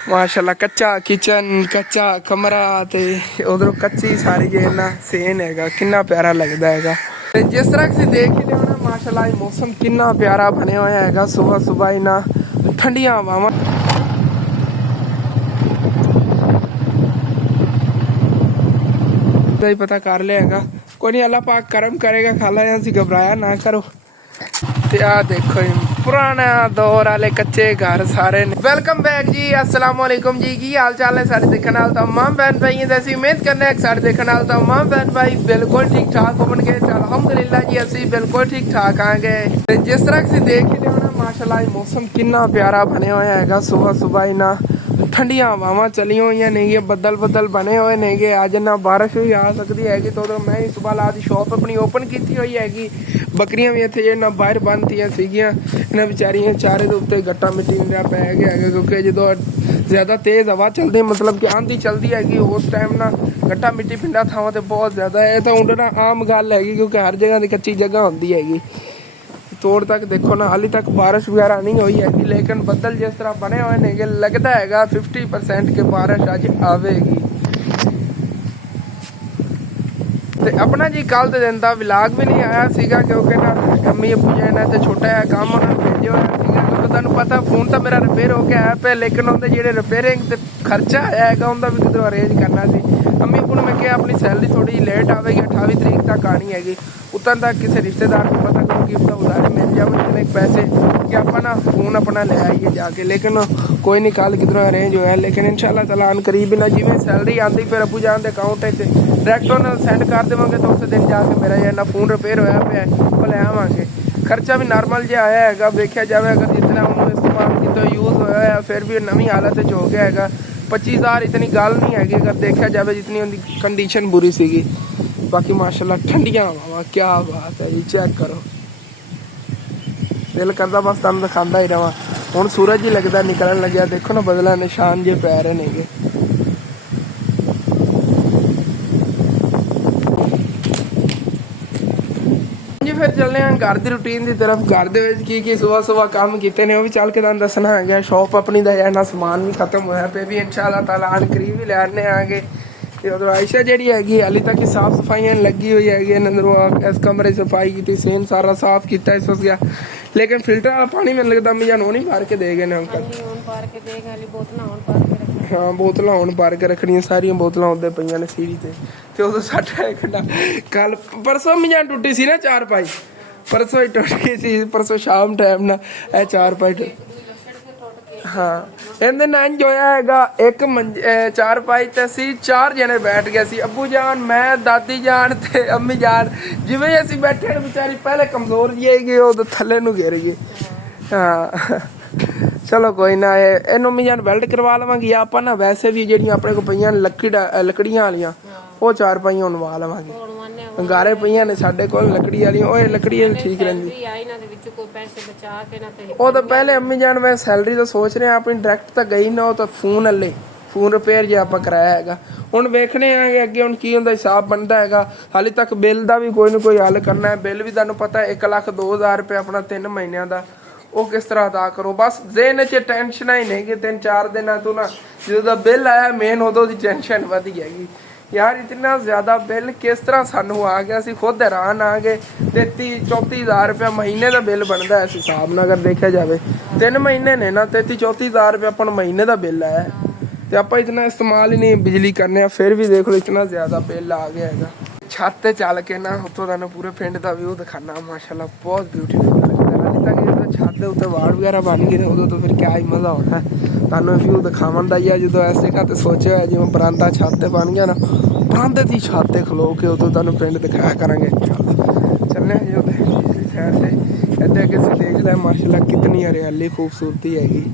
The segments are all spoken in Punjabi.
माशाल्लाह कच्चा किचन कच्चा कमरा ते उधरों कच्ची सारी जेना सेन हैगा कितना प्यारा लगता हैगा। जिस तरह से देख ही लिया ना माशाल्लाह मौसम कितना प्यारा बने हुआ हैगा। सुबह सुबह इना ठंडिया हवावां ही पता कर लिया हैगा। कोई नहीं अल्लाह पाक करम करेगा खाला जी घबराया ना करो। ते आ देखो पुराना दौर वाले कच्चे घर सारे ने। वेलकम बैक जी अस्सलाम वालेकुम जी की हाल चाल है सारे देखने वाले तमाम बहन भाई जैसी उम्मीद करने सारे देखने वाले तमाम बहन भाई बिल्कुल ठीक ठाक होवन गए। अल्हम्दुलिल्लाह जी असी बिल्कुल ठीक ठाक आ गए। जिस तरह से देख ही लिया ना माशाल्लाह मौसम कितना प्यारा बने हुआ हैगा। सुबह सुबह इना ठंडिया हवावां चली हुई नहीं है बदल बदल बने हुए नहीं गे। अज ना बारिश भी आ सकती हैगी तो मैं ही सुबह ला दी शॉप अपनी ओपन की हुई हैगी। बकरियां भी इतने जो बाहर बंद थी सीगियां इन्हें बेचारियां चारे के उत्ते गट्टा मिट्टी मेरा पै गया है क्योंकि जो ज़्यादा तेज़ हवा चलती मतलब कि आंधी चलती हैगी उस टाइम ना गट्टा मिट्टी पिंडा थावां ते बहुत ज़्यादा है। तो उन्हें ना आम गल हैगी क्योंकि हर जगह की कच्ची जगह होंगी हैगी। तोड़ तक देखो ना हाली तक बारिश वगैरह नहीं हुई हैगी लेकिन बदल जिस तरह बने हुए नहीं लगता हैगा 50% के बारिश अज आवेगी। ते अपना जी कल के दिन का विलाग भी नहीं आया सीगा क्योंकि ना अम्मी अबू जी ने तो छोटा है काम उन्होंने भेजे हुआ क्योंकि तुहानू पता फोन तो मेरा रिपेयर हो गया है पे लेकिन उनके जो रिपेयरिंग ते खर्चा आया है उनका भी किधरों अरेंज करना सी। अम्मी अबू ने मैं क्या अपनी सैलरी थोड़ी लेट आएगी 28 तरीक तक आनी हैगी उतन तक किसी रिश्तेदार को पता करो कि उसका उधारी मिल जाए इतने पैसे कि आप ना फोन अपना ले आइए जाके। लेकिन कोई नहीं कल किधरों अरेंज होया लेकिन इंशाल्लाह ताला अन करीब ना जिमें सैलरी आती फिर अबू जान के अकाउंट डायरैक्ट उन्होंने सेंड कर देवांगे तो उस दिन जाके मेरा जो ना फोन रिपेयर होया पे वो ले आवांगे। खर्चा भी नॉर्मल जो आया है देखा जाए अगर जितना उन्होंने इस्तेमाल किया यूज़ होया है फिर भी नवी हालत हो गया है। 25,000 इतनी गल नहीं हैगी अगर देखा जाए जितनी उनकी कंडीशन बुरी सीगी। बाकी माशाल्लाह ठंडिया हवावां क्या बात है जी चेक करो दिल करता बस तुम दिखाता ही रहा। हुण सूरज ही लगता निकलन लग्या देखो ना बदला निशान जे पै रहे नेगे। फिर चलने हैं घर की रूटीन की तरफ। घर के सुबह सुबह काम किए ने भी चल के तुहानू दसना है। शॉप अपनी का ना समान भी खत्म होया पे भी इंशाल्लाह ताला आन करीब भी लैने आगे। उधर आयशा जी हैगी हाली तक साफ सफाइयां लगी हुई हैगी अंदरों इस कमरे सफाई की सेन सारा साफ किया इस गया लेकिन फिल्टर वाला पानी मैंने लगता अम्मी जान नहीं भर के दे गए अंकल। हाँ बोतल हुण भर के रखनियां सारिया बोतल उदे पईयां ने सीढ़ी ते उदों साडा एक कल परसों अम्मी जान टुटी सी ना चार पाई परसों ही टुट गई सी परसों शाम टाइम ना ए चार पाई हाँ इहदे नाल इंज होया हैगा एक चार पाई ते असी 4 जने बैठ गए सी अबू जान मैं दादी जान ते अम्मी जान जिवें असी बैठे बेचारी पहले कमजोर जी गई उदों थल्ले नूं गिर गई। हाँ चलो कोई ना इन अम्मी जान बेल्ट करवा लवांगी आप ना वैसे भी जिहड़ियां अपने को पईयां लकड़ियां वालियां वो चार पाइयां उनवा लवांगे। गारे पईयां ने साडे कोल लकड़ी वालियां ओए लकड़ी वाली ठीक रहिंदी वो तो पहले अम्मी जान मैं सैलरी तो सोच रहे अपनी डायरैक्ट तो गई ना वो तो फोन हले फोन रिपेयर जो आप कराया है हुण वेखने आगे अगे हुण की हुंदा हिसाब बनता है। हाली तक बिल का भी कोई ना कोई हल करना है। बिल भी तुहानू पता है 1,02,000 रुपये अपना 3 महीनों का वो किस तरह अदा करो बस जेन च टेंशन ही नहीं कि 3-4 दिन तो ना जो बिल आया मेन उदों की टेंशन वधी हैगी यार इतना ज़्यादा बिल किस तरह सानू आ गया असी खुद हैरान आ गए। 33-34,000 रुपया महीने का बिल बनता है इस हिसाब में अगर देखा जाए 3 महीने ने ना 33-34,000 रुपया अपन महीने का बिल आया तो आप इतना इस्तेमाल ही नहीं बिजली करने फिर भी देख लो इतना ज़्यादा बिल आ गया है। छत चल के ना उतों तुहानू पूरे पिंड का व्यू दिखाना माशाल्लाह बहुत ब्यूटीफुल लगता है। छत के उत्ते वार्ड वगैरह बन गए उदों तो फिर क्या ही मज़ा होना है तुहानू व्यू दिखावन का ही है। जो ऐसे का तो सोचा है जिवें बरांदा छत बन गया ना बरांदे की छत खलो के उदों तुहानू पिंड दिखाया करांगे चलने जी उधर पिछली साइड से इधर अगे से देख लिया माशाल्लाह कितनी हरियाली खूबसूरती हैगी।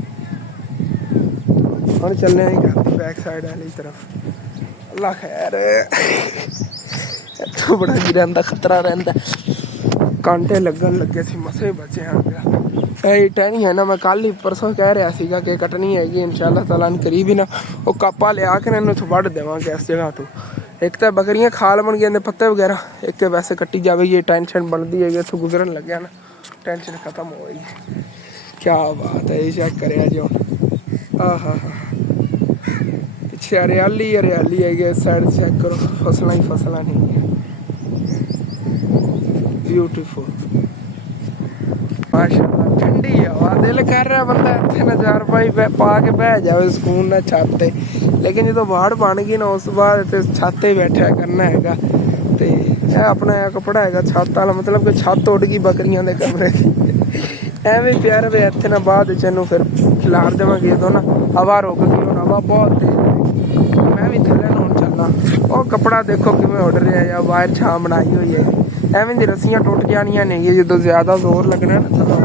हम चलने घर की बैक साइड वाली तरफ अल्लाह खैर इतों बड़ा गिरन का खतरा रहिंदा कांटे लगन लगे सी मसे बचे हैं टहनी है ना मैं कल ही परसों कह रहा सीगा कि कटनी हैगी इंशाल्लाह ताला करीब ही ना वो कापा लिया के इन्हूं इत्थों वढ़ देवांगे इस जगह तो। एक तो बकरियां खा लवन गए पत्ते वगैरह एक तो वैसे कट्टी जाए ये टेंशन बनती है इत्थों गुजरन लग्या ना टेंशन खत्म हो गई। क्या बात है चेक करे जो हाँ हाँ हाँ ਪਿੱਛੇ ਹਰਿਆਲੀ ਹਰਿਆਲੀ ਹੈਗੀ ਇਸ ਸਾਈਡ ਚੈੱਕ ਕਰੋ, ਫਸਲਾਂ ਹੀ ਫਸਲਾਂ ਨਹੀਂ, ਬਿਊਟੀਫੁਲ ਮਾਸ਼ਾਅੱਲਾ। ਠੰਡੀ ਹਵਾ, ਦਿਲ ਕਰ ਰਿਹਾ ਬੰਦਾ ਇੱਥੇ ਨਾ ਚਾਰ ਪਾਈ ਪਾ ਕੇ ਬਹਿ ਜਾਵੇ ਸਕੂਨ ਨਾਲ ਛੱਤ ਤੇ, ਲੇਕਿਨ ਜਦੋਂ ਵਾੜ ਬਣ ਗਈ ਨਾ ਉਸ ਤੋਂ ਬਾਅਦ ਇੱਥੇ ਛੱਤ ਤੇ ਬੈਠਿਆ ਕਰਨਾ ਹੈਗਾ। ਤੇ ਇਹ ਆਪਣਾ ਕੱਪੜਾ ਹੈਗਾ ਛੱਤ ਵਾਲਾ, ਮਤਲਬ ਕਿ ਛੱਤ ਉੱਡ ਗਈ ਬੱਕਰੀਆਂ ਦੇ ਕਮਰੇ ਦੀ, ਐਵੇਂ ਪਿਆਰ ਵੇ ਇੱਥੇ ਨਾ ਬਾਅਦ ਵਿੱਚ ਇਹਨੂੰ ਫਿਰ ਖਿਲਾਰ ਦੇਵਾਂਗੇ ਜਦੋਂ ਨਾ ਹਵਾ ਰੁਕ ਗਈ। ਹੁਣ ਹਵਾ ਬਹੁਤ ਤੇਜ਼, ਮੈਂ ਵੀ ਥੱਲੇ ਨੂੰ ਚੱਲਾਂ। ਉਹ ਕੱਪੜਾ ਦੇਖੋ ਕਿਵੇਂ ਉੱਡ ਰਿਹਾ ਜਾਂ ਬਾਹਰ ਛਾਂ ਬਣਾਈ ਹੋਈ ਹੈ, ਐਵੇਂ ਦੀ ਰੱਸੀਆਂ ਟੁੱਟ ਜਾਣੀਆਂ ਨਹੀਂ ਜਦੋਂ ਜ਼ਿਆਦਾ ਜ਼ੋਰ ਲੱਗਣਾ ਨਾ ਥੱਲੋਂ।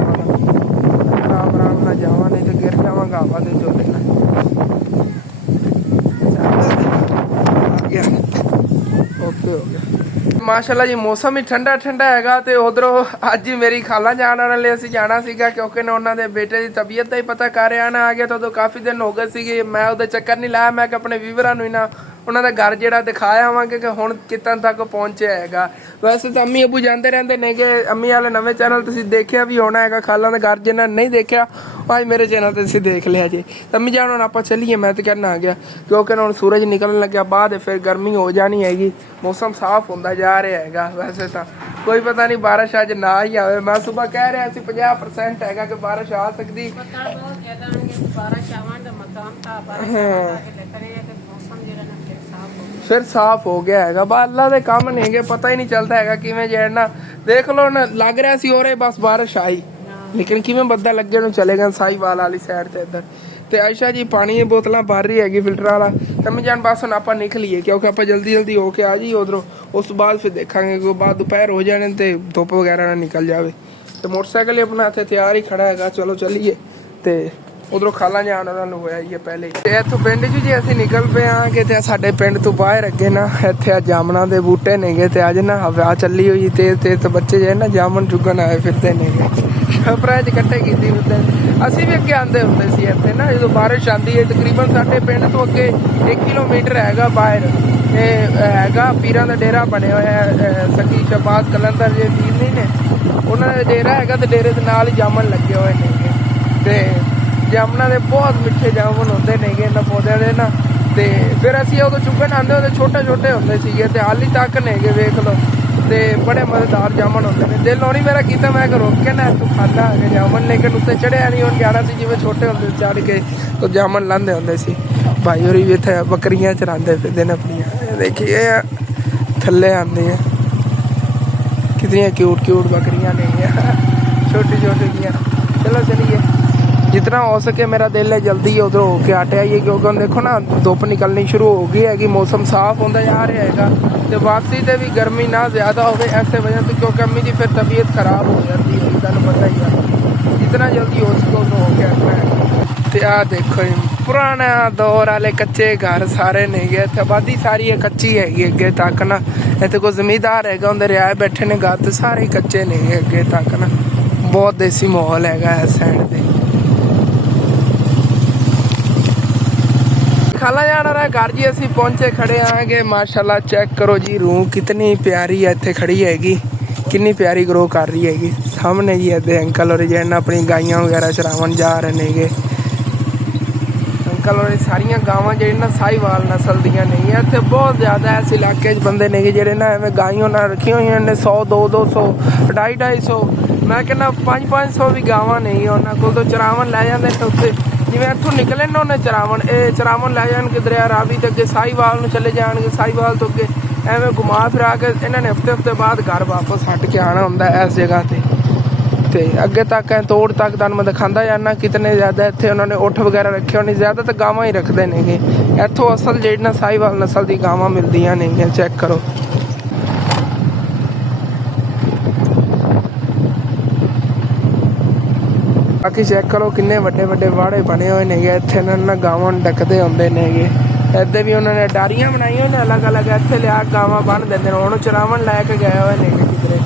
ਆਰਾਮ ਆਰਾਮ ਨਾਲ ਜਾਵਾਂ, ਨਹੀਂ ਤੇ ਗਿਰ ਜਾਵਾਂਗਾ ਹਵਾ ਦੇ ਝੋਲੇ ਨਾਲ। ਓਕੇ ਹੋ ਗਿਆ ਮਾਸ਼ਾਅੱਲਾ ਜੀ। ਮੌਸਮ ਹੀ ਠੰਡਾ ਠੰਡਾ ਹੈਗਾ। ਤੇ ਉਧਰੋਂ ਅੱਜ ਹੀ ਮੇਰੀ ਖਾਲਾ ਜਾਣ ਵਾਲੇ ਅਸੀਂ ਜਾਣਾ ਸੀਗਾ, ਕਿਉਂਕਿ ਨਾ ਉਹਨਾਂ ਦੇ ਬੇਟੇ ਦੀ ਤਬੀਅਤ ਦਾ ਹੀ ਪਤਾ ਕਰ ਆਣਾ ਆ ਗਿਆ। ਤਾਂ ਉਦੋਂ ਕਾਫੀ ਦਿਨ ਹੋ ਗਏ ਸੀਗੇ, ਮੈਂ ਉਹਦੇ ਚੱਕਰ ਨਹੀਂ ਲਾਇਆ। ਮੈਂ ਕਿ ਆਪਣੇ ਵੀਵਰਾਂ ਨੂੰ ਹੀ ਨਾ ਉਹਨਾਂ ਦਾ ਘਰ ਜਿਹੜਾ ਦਿਖਾਇਆ ਆਵਾਂਗੇ ਕਿ ਹੁਣ ਕਿੱਦਾਂ ਤੱਕ ਪਹੁੰਚਿਆ ਹੈਗਾ। ਵੈਸੇ ਤਾਂ ਅੰਮੀ ਅੱਬੂ ਜਾਂਦੇ ਰਹਿੰਦੇ ਨੇਗੇ, ਅੰਮੀ ਵਾਲੇ ਨਵੇਂ ਚੈਨਲ ਤੁਸੀਂ ਦੇਖਿਆ ਵੀ ਹੋਣਾ ਹੈਗਾ ਖਾਲਾ ਦਾ ਘਰ, ਜਿਹਨਾਂ ਨੇ ਨਹੀਂ ਦੇਖਿਆ ਅੱਜ ਮੇਰੇ ਚੈਨਲ ਤੇ ਤੁਸੀਂ ਦੇਖ ਲਿਆ ਜੀ। ਅੰਮੀ ਜਾਨ ਹੁਣ ਆਪਾਂ ਚੱਲੀਏ, ਮੈਂ ਤਾਂ ਕਹਿਣਾ ਆ ਗਿਆ ਕਿਉਂਕਿ ਹੁਣ ਸੂਰਜ ਨਿਕਲਣ ਲੱਗਿਆ ਬਾਅਦ, ਫਿਰ ਗਰਮੀ ਹੋ ਜਾਣੀ ਹੈਗੀ, ਮੌਸਮ ਸਾਫ਼ ਹੁੰਦਾ ਜਾ ਰਿਹਾ ਹੈਗਾ। ਵੈਸੇ ਤਾਂ ਕੋਈ ਪਤਾ ਨਹੀਂ ਬਾਰਿਸ਼ ਅੱਜ ਨਾ ਹੀ ਆਵੇ। ਮੈਂ ਸੁਬਹ ਕਹਿ ਰਿਹਾ ਸੀ 50% ਹੈਗਾ ਕਿ ਬਾਰਿਸ਼ ਆ ਸਕਦੀ। ਫਿਰ ਸਾਫ਼ ਹੋ ਗਿਆ ਹੈਗਾ। ਬਾ ਅੱਲਾ ਦੇ ਕੰਮ ਨਹੀਂ ਹੈਗੇ, ਪਤਾ ਹੀ ਨਹੀਂ ਚੱਲਦਾ ਹੈਗਾ ਕਿਵੇਂ ਜੈਨਾ। ਦੇਖ ਲਓ ਨਾ ਲੱਗ ਰਿਹਾ ਸੀ ਔਰੇ ਬਸ ਬਾਰਿਸ਼ ਆਈ, ਲੇਕਿਨ ਕਿਵੇਂ ਬੱਦਲ ਲੱਗੇ ਨੂੰ ਚਲੇ ਗਏ ਸਾਈਵਾਲ ਵਾਲੀ ਸਾਈਡ ਤੇ ਇੱਧਰ। ਤੇ ਆਇਸ਼ਾ ਜੀ ਪਾਣੀ ਦੀਆਂ ਬੋਤਲਾਂ ਭਰ ਰਹੀ ਹੈਗੀ ਫਿਲਟਰ ਵਾਲਾ। ਅੰਮੀ ਜਾਨ ਬਸ ਹੁਣ ਆਪਾਂ ਨਿਕਲੀਏ ਕਿਉਂਕਿ ਆਪਾਂ ਜਲਦੀ ਜਲਦੀ ਹੋ ਕੇ ਆ ਜਾਈਏ ਉਧਰੋਂ। ਉਸ ਤੋਂ ਬਾਅਦ ਫਿਰ ਦੇਖਾਂਗੇ ਕਿ ਬਾਅਦ ਦੁਪਹਿਰ ਹੋ ਜਾਣੇ ਤੇ ਧੁੱਪ ਵਗੈਰਾ ਨਾ ਨਿਕਲ ਜਾਵੇ। ਤੇ ਮੋਟਰਸਾਈਕਲ ਹੀ ਆਪਣਾ ਇੱਥੇ ਤਿਆਰ ਹੀ ਖੜਾ ਹੈਗਾ, ਚਲੋ ਚੱਲੀਏ। ਤੇ ਉਧਰੋਂ ਖਾਲਾ ਜਾਣ ਉਹਨਾਂ ਨੂੰ ਹੋਇਆ ਹੀ ਹੈ ਪਹਿਲੇ। ਤੇ ਇੱਥੋਂ ਪਿੰਡ 'ਚ ਜੀ ਅਸੀਂ ਨਿਕਲ ਪਏ ਹਾਂ ਕਿ ਤੇ ਸਾਡੇ ਪਿੰਡ ਤੋਂ ਬਾਹਰ ਅੱਗੇ ਨਾ ਇੱਥੇ ਜਾਮਣਾ ਦੇ ਬੂਟੇ ਨੇਗੇ। ਤੇ ਅੱਜ ਨਾ ਹਵਾ ਚੱਲੀ ਹੋਈ ਤੇਜ਼ ਤੇਜ਼, ਬੱਚੇ ਜਿਹੜੇ ਨਾ ਜਾਮਣ ਚੁੱਗਣ ਆਏ ਫਿਰਦੇ ਨੇਗੇ, ਛਪਰਾਂ 'ਚ ਇਕੱਠੇ ਕੀਤੀ ਹੁੰਦੇ। ਅਸੀਂ ਵੀ ਅੱਗੇ ਆਉਂਦੇ ਹੁੰਦੇ ਸੀ ਇੱਥੇ ਨਾ ਜਦੋਂ ਬਾਰਿਸ਼ ਆਉਂਦੀ ਹੈ। ਤਕਰੀਬਨ ਸਾਡੇ ਪਿੰਡ ਤੋਂ ਅੱਗੇ 1 ਕਿਲੋਮੀਟਰ ਹੈਗਾ ਬਾਹਰ, ਇਹ ਹੈਗਾ ਪੀਰਾਂ ਦਾ ਡੇਰਾ ਬਣਿਆ ਹੋਇਆ, ਸਖੀ ਸ਼ਬਾਜ਼ ਕਲੰਦਰ ਜੇ ਪੀਰ ਨਹੀਂ ਨੇ, ਉਹਨਾਂ ਦਾ ਡੇਰਾ ਹੈਗਾ। ਤੇ ਡੇਰੇ ਦੇ ਨਾਲ ਹੀ ਜਾਮਣ ਲੱਗੇ ਹੋਏ ਨੇਗੇ। ਤੇ ਜਾਮਨਾਂ ਦੇ ਬਹੁਤ ਮਿੱਠੇ ਜਾਮਣ ਹੁੰਦੇ ਨੇਗੇ ਇਹਨਾਂ ਪੌਦਿਆਂ ਦੇ ਨਾ। ਤੇ ਫਿਰ ਅਸੀਂ ਉਦੋਂ ਚੁੱਗਣ ਆਉਂਦੇ ਹੁੰਦੇ, ਛੋਟੇ ਛੋਟੇ ਹੁੰਦੇ ਸੀਗੇ ਤੇ ਹਾਲੀ ਤੱਕ ਨੇਗੇ ਵੇਖ ਲਓ। ਤੇ ਬੜੇ ਮਜ਼ੇਦਾਰ ਜਾਮਣ ਹੁੰਦੇ ਨੇ। ਦਿਲ ਹੋਣੀ ਮੇਰਾ ਕੀਤਾ ਮੈਂ ਕਿ ਰੋਕ ਕੇ ਨਾ ਤੂੰ ਖਾਂਦਾ ਆ ਜਾਮਣ, ਲੇਕਿਨ ਉੱਤੇ ਚੜਿਆ ਨਹੀਂ। ਹੁਣ ਜਾਣਾ ਸੀ ਜਿਵੇਂ ਛੋਟੇ ਹੁੰਦੇ ਚੜ੍ਹ ਕੇ ਤਾਂ ਜਾਮਣ ਲਾਂਦੇ ਹੁੰਦੇ ਸੀ। ਭਾਈ ਹੋਰੀ ਵੀ ਇੱਥੇ ਬੱਕਰੀਆਂ ਚਰਾਉਂਦੇ ਫਿਰਦੇ ਨੇ ਆਪਣੀਆਂ, ਦੇਖੀਏ ਥੱਲੇ ਆਉਂਦੇ ਆ ਕਿਤਨੀਆਂ ਕਿਊਟ ਕਿਊਟ ਬੱਕਰੀਆਂ ਨੇ ਛੋਟੀ ਛੋਟੀ ਦੀਆਂ। ਚਲੋ ਚਲੀਏ, ਜਿतना हो सके मेरा दिल है जल्दी उधर हो के हट आइए क्योंकि हम देखो ना धुप निकलनी शुरू हो गई हैगी, मौसम साफ होता जा रहा हैगा। तो वापसी से भी गर्मी ना ज़्यादा हो ऐसे वजह से, क्योंकि अम्मी की फिर तबीयत खराब हो जाती है, तुम पता ही है। जितना जल्दी हो सके उधर हो के हटना है। तो आ देखो जी पुराना दौर वाले कच्चे घर सारे नहीं गए, इतने आबादी सारी कच्ची हैगी अगे तक ना। इतने कोई जमींदार हैगा उन्हें रियाए बैठे ने घर, तो सारे कच्चे नहीं है अगे तक ना। बहुत देसी माहौल हैगा इस साइड से। खाला जाना रहा घर जी, असी पहुंचे खड़े आगे। माशाल्लाह चेक करो जी रूह कितनी प्यारी है, इतने खड़ी हैगी, कितनी प्यारी ग्रो कर रही हैगी। सामने जी इतने अंकल और जैन अपनी गाइयां वगैरह चरावन जा रहे हैं। अंकल और सारिया गावां जी ना साहीवाल नस्ल दियां नहीं है। इतने बहुत ज़्यादा इस इलाके बंदे ने ਜਿਹੜੇ ना एवं गाइयों ना रखी हुई ने 100 200 250 मैं कहना 500 भी गावां नहीं उन्होंने को चरावन लै जाते हैं उत्थे। जिवें इत्थों निकले ना उन्हें चरावन, ये चरावन लै जाएंगे दरिया रावी तो अगे साहीवाल में चले जाएंगे, साहीवाल तो अगे एवं घुमा फिरा के इन्होंने हफ्ते हफ्ते बाद घर वापस हट के आना होंगे इस जगह पर। तो अगे तक तोड़ तक तुहानूं मैं दिखांदा जाना कितने ज़्यादा इत्थे उन्होंने उठ वगैरह रखे होने। ज़्यादा तो गावां ही रखते नेगे इत्थों, असल जिहड़ी ना साहीवाल नस्ल की गावां मिलदियां नेगियां। चेक करो बाकी चेक करो किन्ने वड्डे वड्डे वाड़े बने हुए नेगे इत्थे ना गावां डकदे होंदे नेगे। इत्थे भी उन्होंने डारियां बनाई हुई ने अलग अलग, इत्थे लिया गावां बन देंदे ने। हुण चरावन लैके गए हुए नेगे किधरे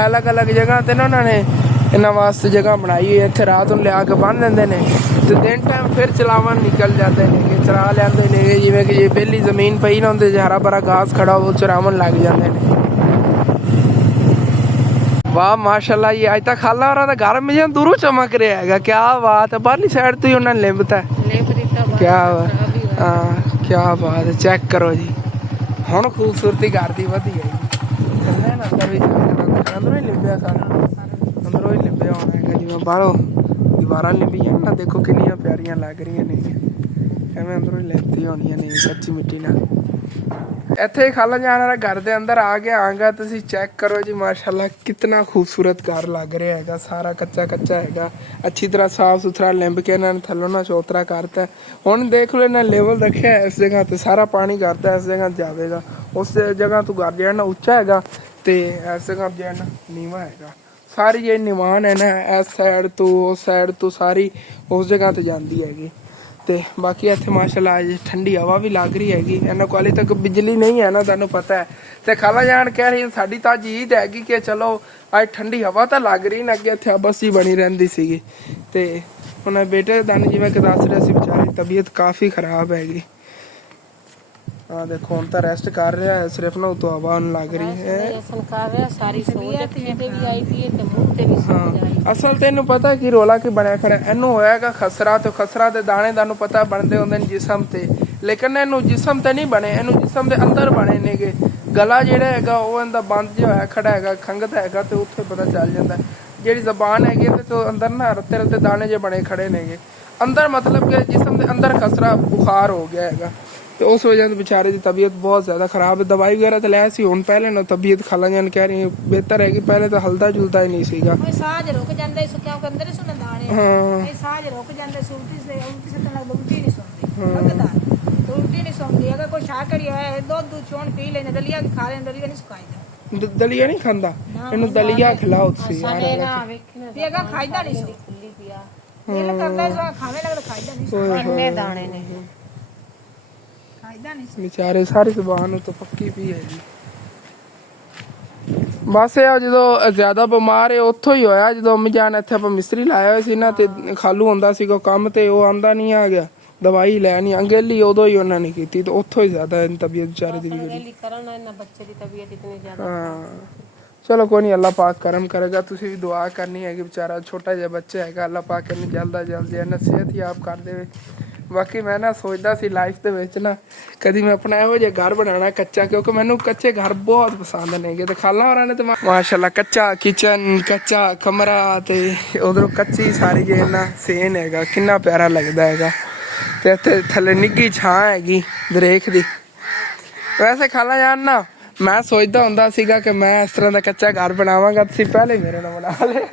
अलग अलग जगह ते ना उन्होंने इन्हां वास्ते जगह बनाई हुई है। इत्थे रात नूं लिया के बन देंदे ने ते दिन टाइम फिर चलावन निकल जाते नेगे, चरा लैंदे नेगे। जिवें कि जे पहली जमीन पई ना हुंदी हरा भरा घास खड़ा हो चरावन लग जाते हैं। वाह माशाल्लाह जी, अज तक खाला होरां दा घर मुझे दूरों चमक रहा है। क्या बात है, बाहरली साइड तो ही उन्होंने लिपता है। क्या क्या बात है, चेक करो जी। ਹੁਣ ਖੂਬਸੂਰਤੀ ਕਰਦੀ ਵਧੀ ਹੈ ਜੀ। ਥੱਲੇ ਨਾ ਅੰਦਰ ਵੀ ਅੰਦਰੋਂ ਹੀ ਲਿੰਬਿਆ ਸਾਰਾ, ਅੰਦਰੋਂ ਹੀ ਲਿੰਬਿਆ ਹੋਣਾ ਹੈਗਾ ਜਿਵੇਂ ਬਾਹਰੋਂ ਦੀਵਾਰਾਂ ਲਿੰਬੀਆਂ ਨਾ, ਦੇਖੋ ਕਿੰਨੀਆਂ ਪਿਆਰੀਆਂ ਲੱਗ ਰਹੀਆਂ ਨੇ, ਐਵੇਂ ਅੰਦਰੋਂ ਹੀ ਲਿਪਤੀ ਹੋਣੀਆਂ ਨੇ ਕੱਚੀ ਮਿੱਟੀ ਨਾਲ। ਇੱਥੇ ਖਾਲਾ ਜਾਣ ਵਾਲਾ ਘਰ ਦੇ ਅੰਦਰ ਆ ਕੇ ਆਂਗਾ, ਤੁਸੀਂ ਚੈੱਕ ਕਰੋ ਜੀ ਮਾਸ਼ਾਅੱਲਾ ਕਿਤਨਾ ਖੂਬਸੂਰਤ ਘਰ ਲੱਗ ਰਿਹਾ ਹੈਗਾ। ਸਾਰਾ ਕੱਚਾ ਕੱਚਾ ਹੈਗਾ, ਅੱਛੀ ਤਰ੍ਹਾਂ ਸਾਫ ਸੁਥਰਾ ਲਿੰਬ ਕੇ ਇਹਨਾਂ ਨੇ ਥੱਲੋਂ ਨਾ ਚੌਤਰਾ ਕਰਤਾ। ਹੁਣ ਦੇਖ ਲਓ ਇਹਨਾਂ ਲੈਵਲ ਰੱਖਿਆ ਇਸ ਜਗ੍ਹਾ ਤੇ, ਸਾਰਾ ਪਾਣੀ ਕਰਤਾ ਇਸ ਜਗ੍ਹਾ ਜਾਵੇਗਾ। ਉਸ ਜਗ੍ਹਾ ਤੋਂ ਘਰ ਜਿਹੜਾ ਨਾ ਉੱਚਾ ਹੈਗਾ ਤੇ ਇਸ ਜਗ੍ਹਾ ਜਿਹੜਾ ਨਾ ਨੀਵਾਂ ਹੈਗਾ। ਸਾਰੀ ਜਿਹੜੀ ਨਿਵਾਨ ਹੈ ਨਾ ਇਸ ਸਾਈਡ ਤੋਂ ਉਸ ਸਾਈਡ ਤੋਂ ਸਾਰੀ ਉਸ ਜਗ੍ਹਾ ਤੇ ਜਾਂਦੀ ਹੈਗੀ। ਤੇ ਬਾਕੀ ਇੱਥੇ ਮਾਸ਼ਾਅੱਲਾ ਅੱਜ ਠੰਡੀ ਹਵਾ ਵੀ ਲੱਗ ਰਹੀ ਹੈਗੀ। ਇਹਨਾਂ ਕੋਲ ਹਾਲੇ ਤੱਕ ਬਿਜਲੀ ਨਹੀਂ ਹੈ ਨਾ, ਤੁਹਾਨੂੰ ਪਤਾ ਹੈ। ਤੇ ਖਾਲਾ ਜਾਨ ਕਹਿ ਰਹੀ ਸਾਡੀ ਤਾਂ ਉਮੀਦ ਹੈਗੀ ਕਿ ਚਲੋ ਅੱਜ ਠੰਡੀ ਹਵਾ ਤਾਂ ਲੱਗ ਰਹੀ ਨਾ, ਅੱਗੇ ਇੱਥੇ ਹਬਸ ਹੀ ਬਣੀ ਰਹਿੰਦੀ ਸੀਗੀ। ਤੇ ਹੁਣ ਬੇਟੇ ਤੁਹਾਨੂੰ ਜਿਵੇਂ ਕਿ ਦੱਸ ਰਿਹਾ ਸੀ, ਵਿਚਾਰੀ ਤਬੀਅਤ ਕਾਫੀ ਖਰਾਬ ਹੈਗੀ। हाँ देखो हम तो रेस्ट कर रहे हैं, सिर्फ ना तो हवा लग रही है। असल तेन पता की रोला की बनया खड़ा इनू होएगा खसरा, तो खसरा के दाने तुहानू पता बनते होंगे जिसम ते, लेकिन इनू जिसम ते नहीं बने, इनू जिसम के अंदर बने नेगे। गला जिहड़ा हैगा वो इहदा बंद जो है खड़ा हैगा, खंघदा हैगा ते उत्थे पता चल जांदा। जिहड़ी जबान हैगी इहदे तो अंदर ना रत्ते रत्ते दाने जे बने खड़े नेगे अंदर, मतलब कि जिसम के अंदर खसरा बुखार हो गया हैगा। तो उस वजह से बेचारे की तबीयत बहुत ज़्यादा ख़राब है। दवाई वगैरह तो लिया सी, हुण पहले ना तबीयत खाला जान कह रही बेहतर है कि पहले तो हलता जुलता ही नहीं सीगा। साज रुक जांदा सु क्यों अंदर सुन दाने, हां साज रुक जांदा सु, उल्टी से तक उल्टी नहीं सुनती लगदा, तो उल्टी नहीं सुनती। अगर कोई शाकड़ी है दूध चोन पी लेने, दलिया खा लेने, दलिया नहीं सुकाईदा, दलिया नहीं खांदा, इनु दलिया खिलाओ तुसी यार। ये अगर खाईदा नहीं सु खुली पिया, दिल करदा है खावे लगदा, खाईदा नहीं सु अन्ने दाने ने बेचारे सारी जुबान तो पक्की पी है जी। बस ਇਹ ਜਦੋਂ ਜ਼ਿਆਦਾ ਬਿਮਾਰ ਹੈ ਉੱਥੋਂ ਹੀ ਹੋਇਆ, ਜਦੋਂ ਅੰਮੀ ਜਾਨ ਇੱਥੇ ਆਪਾਂ ਮਿਸਤਰੀ ਲਾਇਆ ਹੋਇਆ ਸੀ ਨਾ ਤੇ ਖਾਲੂ ਹੁੰਦਾ ਸੀਗਾ ਕੰਮ ਤੇ ਉਹ ਆਂਦਾ ਨਹੀਂ ਆ ਗਿਆ, ਦਵਾਈ ਲੈਣੀ ਅੰਗੇਲੀ ਉਦੋਂ ਹੀ ਉਹਨਾਂ ਨੇ ਕੀਤੀ, ਤੇ ਉੱਥੋਂ ਹੀ ਜ਼ਿਆਦਾ ਤਬੀਅਤ ਵਿਚਾਰੇ ਦੀ ਵਿਗੜੀ। ਬੱਚੇ ਦੀ ਤਬੀਅਤ ਇਤਨੀ ਜ਼ਿਆਦਾ। ਹਾਂ ਚਲੋ ਕੋਈ ਨਹੀਂ, ਅੱਲਾਹ ਪਾਕ ਕਰਮ ਕਰੇਗਾ। ਤੁਸੀਂ ਵੀ ਦੁਆ ਕਰਨੀ ਹੈਗੀ, ਵਿਚਾਰਾ ਛੋਟਾ ਜਿਹਾ ਬੱਚਾ ਹੈਗਾ, ਅੱਲਾਹ ਪਾਕ ਇਹਨੂੰ ਜਲਦਾ ਜਲਦੀ ਇਹਨਾਂ ਸਿਹਤ ਯਾਬ ਕਰ ਦੇਵੇ। ਬਾਕੀ ਮੈਂ ਨਾ ਸੋਚਦਾ ਸੀ ਲਾਈਫ ਦੇ ਵਿੱਚ ਨਾ ਕਦੀ ਮੈਂ ਆਪਣਾ ਇਹੋ ਜਿਹਾ ਘਰ ਬਣਾਉਣਾ ਕੱਚਾ, ਕਿਉਂਕਿ ਮੈਨੂੰ ਕੱਚੇ ਘਰ ਬਹੁਤ ਪਸੰਦ ਨੇਗੇ। ਤੇ ਖਾਲਾ ਹੋਰਾਂ ਨੇ ਤੇ ਮਾਸ਼ਾਅੱਲਾ ਕੱਚਾ ਕਿਚਨ, ਕੱਚਾ ਕਮਰਾ ਤੇ ਉਧਰੋਂ ਕੱਚੀ ਸਾਰੀ ਜੇ ਨਾ ਸੇਨ ਹੈਗਾ, ਕਿੰਨਾ ਪਿਆਰਾ ਲੱਗਦਾ ਹੈਗਾ। ਤੇ ਇੱਥੇ ਥੱਲੇ ਨਿੱਘੀ ਛਾਂ ਹੈਗੀ ਦਰੇਖ ਦੀ। ਵੈਸੇ ਖਾਲਾ ਜਾਨ ਨਾ ਮੈਂ ਸੋਚਦਾ ਹੁੰਦਾ ਸੀਗਾ ਕਿ ਮੈਂ ਇਸ ਤਰ੍ਹਾਂ ਦਾ ਕੱਚਾ ਘਰ ਬਣਾਵਾਂਗਾ, ਤੁਸੀਂ ਪਹਿਲੇ ਮੇਰੇ ਨਾਲ ਬਣਾ ਲਿਆ।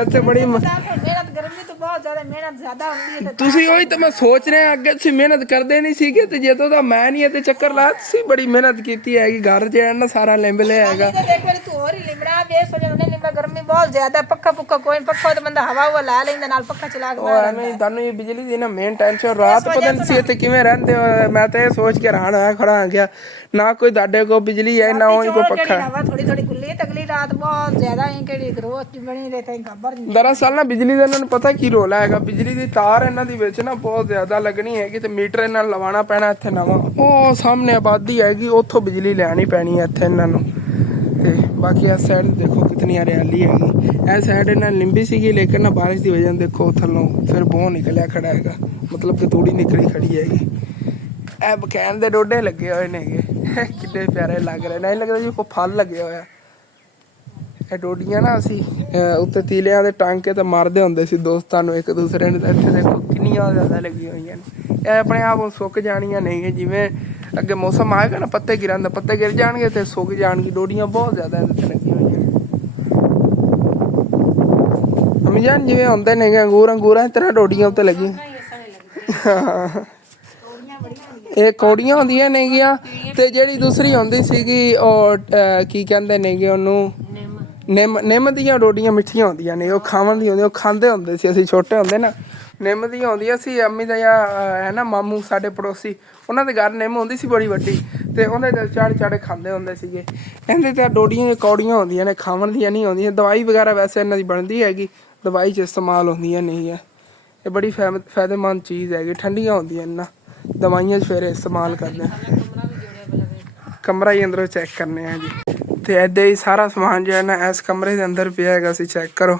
ਇੱਥੇ ਬੜੀ ਮਿਹਨਤ ਗਰਮੀ ਤੋਂ ਬਹੁਤ ਜ਼ਿਆਦਾ ਮਿਹਨਤ ਜ਼ਿਆਦਾ ਹੁੰਦੀ ਹੈ। ਤੁਸੀਂ ਉਹੀ ਤਾਂ ਮੈਂ ਸੋਚ ਰਿਹਾ, ਅੱਗੇ ਤੁਸੀਂ ਮਿਹਨਤ ਕਰਦੇ ਨਹੀਂ ਸੀਗੇ ਤੇ ਜਦੋਂ ਦਾ ਮੈਂ ਨਹੀਂ ਤੇ ਚੱਕਰ ਲਾ, ਤੁਸੀਂ ਬੜੀ ਮਿਹਨਤ ਕੀਤੀ ਹੈਗੀ। ਘਰ ਜਿਹੜਾ ਨਾ ਸਾਰਾ ਲਿੰਬ ਲਿਆ ਹੈਗਾ। ਤੂੰ ਹੋਰ ਹੀ ਲਿਮੜਾ ਬੇਸ ਹੋ ਜਾਂਦਾ, ਲਿਮੜਾ ਗਰਮੀ ਬਹੁਤ ਜ਼ਿਆਦਾ, ਪੱਖਾ ਪੁੱਖਾ ਕੋਈ ਪੱਖਾ ਤੇ ਬੰਦਾ ਹਵਾ ਉਹ ਲਾ ਲੈਂਦਾ, ਨਾਲ ਪੱਖਾ ਚਲਾ ਕੇ ਉਹ ਐਵੇਂ ਤੁਹਾਨੂੰ ਇਹ ਬਿਜਲੀ ਦੀ ਨਾ ਮੇਨ ਟੈਨਸ਼ਨ। ਰਾਤ ਪਤਾ ਨਹੀਂ ਸੀ ਇੱਥੇ ਕਿਵੇਂ ਰਹਿੰਦੇ ਹੋ, ਮੈਂ ਤਾਂ ਇਹ ਸੋਚ ਕੇ ਹੈਰਾਨ ਹੋਇਆ ਖੜਾ ਆ ਗਿਆ, ਨਾ ਕੋਈ ਤੁਹਾਡੇ ਕੋਲ ਬਿਜਲੀ ਹੈ ਨਾ ਕੋਈ ਪੱਖਾ। ਹਵਾ ਥੋੜੀ ਥੋੜੀ ਖੁੱਲੀ ਹੈ, ਅਗਲੀ ਰਾਤ ਬਹੁਤ ਜ਼ਿਆਦਾ ਹੀ ਕਿਹੜੀ ਰੋਜ਼ ਬਣੀ ਰਹੇ ਤਾਂ ਖਬਰ ਨਹੀਂ। ਦਰਅਸਲ ਨਾ ਬਿਜਲੀ ਦਾ ਇਹਨਾਂ ਨੂੰ ਪਤਾ ਕੀ ਰੋਲਾ ਹੈਗਾ, ਬਿਜਲੀ ਦੀ ਤਾਰ ਇਹਨਾਂ ਦੀ ਵਿੱਚ ਨਾ ਬਹੁਤ ਜ਼ਿਆਦਾ ਲੱਗਣੀ ਹੈਗੀ ਤੇ ਮੀਟਰ ਇਹਨਾਂ ਨੂੰ ਲਵਾਉਣਾ ਪੈਣਾ ਇੱਥੇ ਨਵਾਂ। ਉਹ ਸਾਹਮਣੇ ਆਬਾਦੀ ਹੈਗੀ, ਉੱਥੋਂ ਬਿਜਲੀ ਲੈਣੀ ਪੈਣੀ ਹੈ ਇੱਥੇ ਇਹਨਾਂ ਨੂੰ। ਤੇ ਬਾਕੀ ਇਸ ਸਾਈਡ ਦੇਖੋ ਕਿਤਨੀ ਹਰਿਆਲੀ ਹੈਗੀ। ਇਹ ਸਾਈਡ ਇਹਨਾਂ ਲਿੰਬੀ ਸੀਗੀ, ਲੇਕਿਨ ਨਾ ਬਾਰਿਸ਼ ਦੀ ਵਜ੍ਹਾ ਨਾਲ ਦੇਖੋ ਥੱਲੋਂ ਫਿਰ ਬੋਹ ਨਿਕਲਿਆ ਖੜਾ ਹੈਗਾ, ਮਤਲਬ ਕਿ ਤੂੜੀ ਨਿਕਲੀ ਖੜੀ ਹੈਗੀ। ਇਹ ਬਕੈਨ ਦੇ ਡੋਡੇ ਲੱਗੇ ਹੋਏ ਨੇਗੇ, ਕਿੰਨੇ ਪਿਆਰੇ ਲੱਗ ਰਹੇ, ਨਹੀਂ ਲੱਗਦਾ ਜੀ ਕੋਈ ਫਲ ਲੱਗਿਆ ਹੋਇਆ। ਇਹ ਡੋਡੀਆਂ ਨਾ ਅਸੀਂ ਉੱਤੇ ਤੀਲਿਆਂ ਦੇ ਟਾਂਕੇ ਤੇ ਮਾਰਦੇ ਹੁੰਦੇ ਸੀ ਦੋਸਤਾਂ ਨੂੰ ਇੱਕ ਦੂਸਰੇ ਨੂੰ। ਇੱਥੇ ਦੇਖੋ ਕਿੰਨੀਆਂ ਜ਼ਿਆਦਾ ਲੱਗੀਆਂ ਹੋਈਆਂ ਨੇ। ਇਹ ਆਪਣੇ ਆਪ ਸੁੱਕ ਜਾਣੀਆਂ ਨਹੀਂ, ਜਿਵੇਂ ਅੱਗੇ ਮੌਸਮ ਆਏਗਾ ਨਾ ਪੱਤੇ ਗਿਰਨ ਦਾ, ਪੱਤੇ ਗਿਰ ਜਾਣਗੇ ਤੇ ਸੁੱਕ ਜਾਣਗੀ। ਡੋਡੀਆਂ ਬਹੁਤ ਜ਼ਿਆਦਾ ਇਹਦੇ ਤੇ ਲੱਗੀਆਂ ਹੋਈਆਂ ਨੇ। ਅਮੀ ਜਾਨ ਜਿਵੇਂ ਹੁੰਦੇ ਨੇਗੇ ਅੰਗੂਰਾਂ ਇਸ ਤਰ੍ਹਾਂ ਡੋਡੀਆਂ ਉੱਤੇ ਲੱਗੀਆਂ। ਇਹ ਕੌੜੀਆਂ ਹੁੰਦੀਆਂ ਨੇਗੀਆਂ ਤੇ ਜਿਹੜੀ ਦੂਸਰੀ ਹੁੰਦੀ ਸੀਗੀ ਉਹ ਕੀ ਕਹਿੰਦੇ ਨੇਗੇ ਉਹਨੂੰ, ਨਿੰਮ ਦੀਆਂ ਡੋਡੀਆਂ ਮਿੱਠੀਆਂ ਹੁੰਦੀਆਂ ਨੇ, ਉਹ ਖਾਣ ਦੀ ਹੁੰਦੀ, ਉਹ ਖਾਂਦੇ ਹੁੰਦੇ ਸੀ ਅਸੀਂ ਛੋਟੇ ਹੁੰਦੇ ਨਾ। ਨਿੰਮ ਦੀਆਂ ਹੁੰਦੀਆਂ ਸੀ। ਅੰਮੀ ਦਾ ਹੈ ਨਾ ਮਾਮੂ ਸਾਡੇ ਪੜੋਸੀ, ਉਹਨਾਂ ਦੇ ਘਰ ਨਿੰਮ ਹੁੰਦੀ ਸੀ ਬੜੀ ਵੱਡੀ, ਤੇ ਉਹਦੇ ਤੇ ਚੜ੍ਹ ਖਾਂਦੇ ਹੁੰਦੇ ਸੀਗੇ। ਕਹਿੰਦੇ ਤੇ ਡੋਡੀਆਂ ਕੌੜੀਆਂ ਹੁੰਦੀਆਂ ਨੇ, ਖਾਣ ਦੀਆਂ ਨਹੀਂ ਹੁੰਦੀਆਂ। ਦਵਾਈ ਵਗੈਰਾ ਵੈਸੇ ਇਹਨਾਂ ਦੀ ਬਣਦੀ ਹੈਗੀ, ਦਵਾਈ 'ਚ ਇਸਤੇਮਾਲ ਹੁੰਦੀਆਂ ਨਹੀਂ ਹੈ। ਇਹ ਬੜੀ ਫਾਇਦੇਮੰਦ ਚੀਜ਼ ਹੈਗੀ, ਠੰਡੀਆਂ ਹੁੰਦੀਆਂ ਇਹਨਾਂ ਦਵਾਈਆਂ 'ਚ ਫਿਰ ਇਸਤੇਮਾਲ ਕਰਦੇ ਹਾਂ। ਕਮਰਾ ਹੀ ਅੰਦਰੋਂ ਚੈੱਕ ਕਰਨੇ ਆ ਜੀ। ਤੇ ਇੱਦਾਂ ਹੀ ਸਾਰਾ ਸਮਾਨ ਜਿਹੜਾ ਨਾ ਇਸ ਕਮਰੇ ਦੇ ਅੰਦਰ ਪਿਆ ਹੈਗਾ ਸੀ, ਚੈੱਕ ਕਰੋ।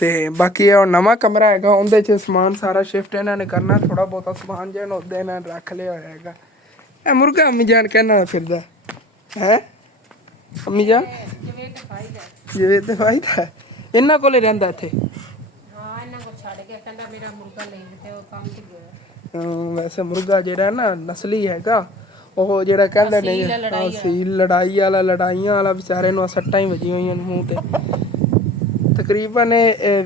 ਤੇ ਬਾਕੀ ਇਹ ਨਵਾਂ ਕਮਰਾ ਹੈਗਾ, ਉਹਦੇ 'ਚ ਸਮਾਨ ਸਾਰਾ ਸ਼ਿਫਟ ਇਹਨਾਂ ਨੇ ਕਰਨਾ, ਥੋੜਾ ਬਹੁਤਾ ਸਮਾਨ ਜਿਹੜਾ ਉਹਦੇ ਇਹਨਾਂ ਨੇ ਰੱਖ ਲਿਆ ਹੋਇਆ ਹੈਗਾ। ਇਹ ਮੁਰਗਾ ਅੰਮੀ ਜਾਨ ਕਹਿਣਾ ਫਿਰਦਾ ਹੈ, ਅੰਮੀ ਜਾਨ ਜਿਵੇਂ ਤੇ ਫਾਇਦਾ ਇਹਨਾਂ ਕੋਲੇ ਰਹਿੰਦਾ ਇੱਥੇ। ਵੈਸੇ ਮੁਰਗਾ ਜਿਹੜਾ ਨਾ ਨਸਲੀ ਹੈਗਾ, ਉਹ ਜਿਹੜਾ ਕਹਿੰਦੇ ਨੇ ਸੀਲ ਲੜਾਈ ਵਾਲਾ, ਲੜਾਈਆਂ ਵਾਲਾ, ਵਿਚਾਰੇ ਨੂੰ ਸੱਟਾਂ ਹੀ ਵੱਜੀਆਂ ਹੋਈਆਂ ਮੂੰਹ ਤੇ। ਤਕਰੀਬਨ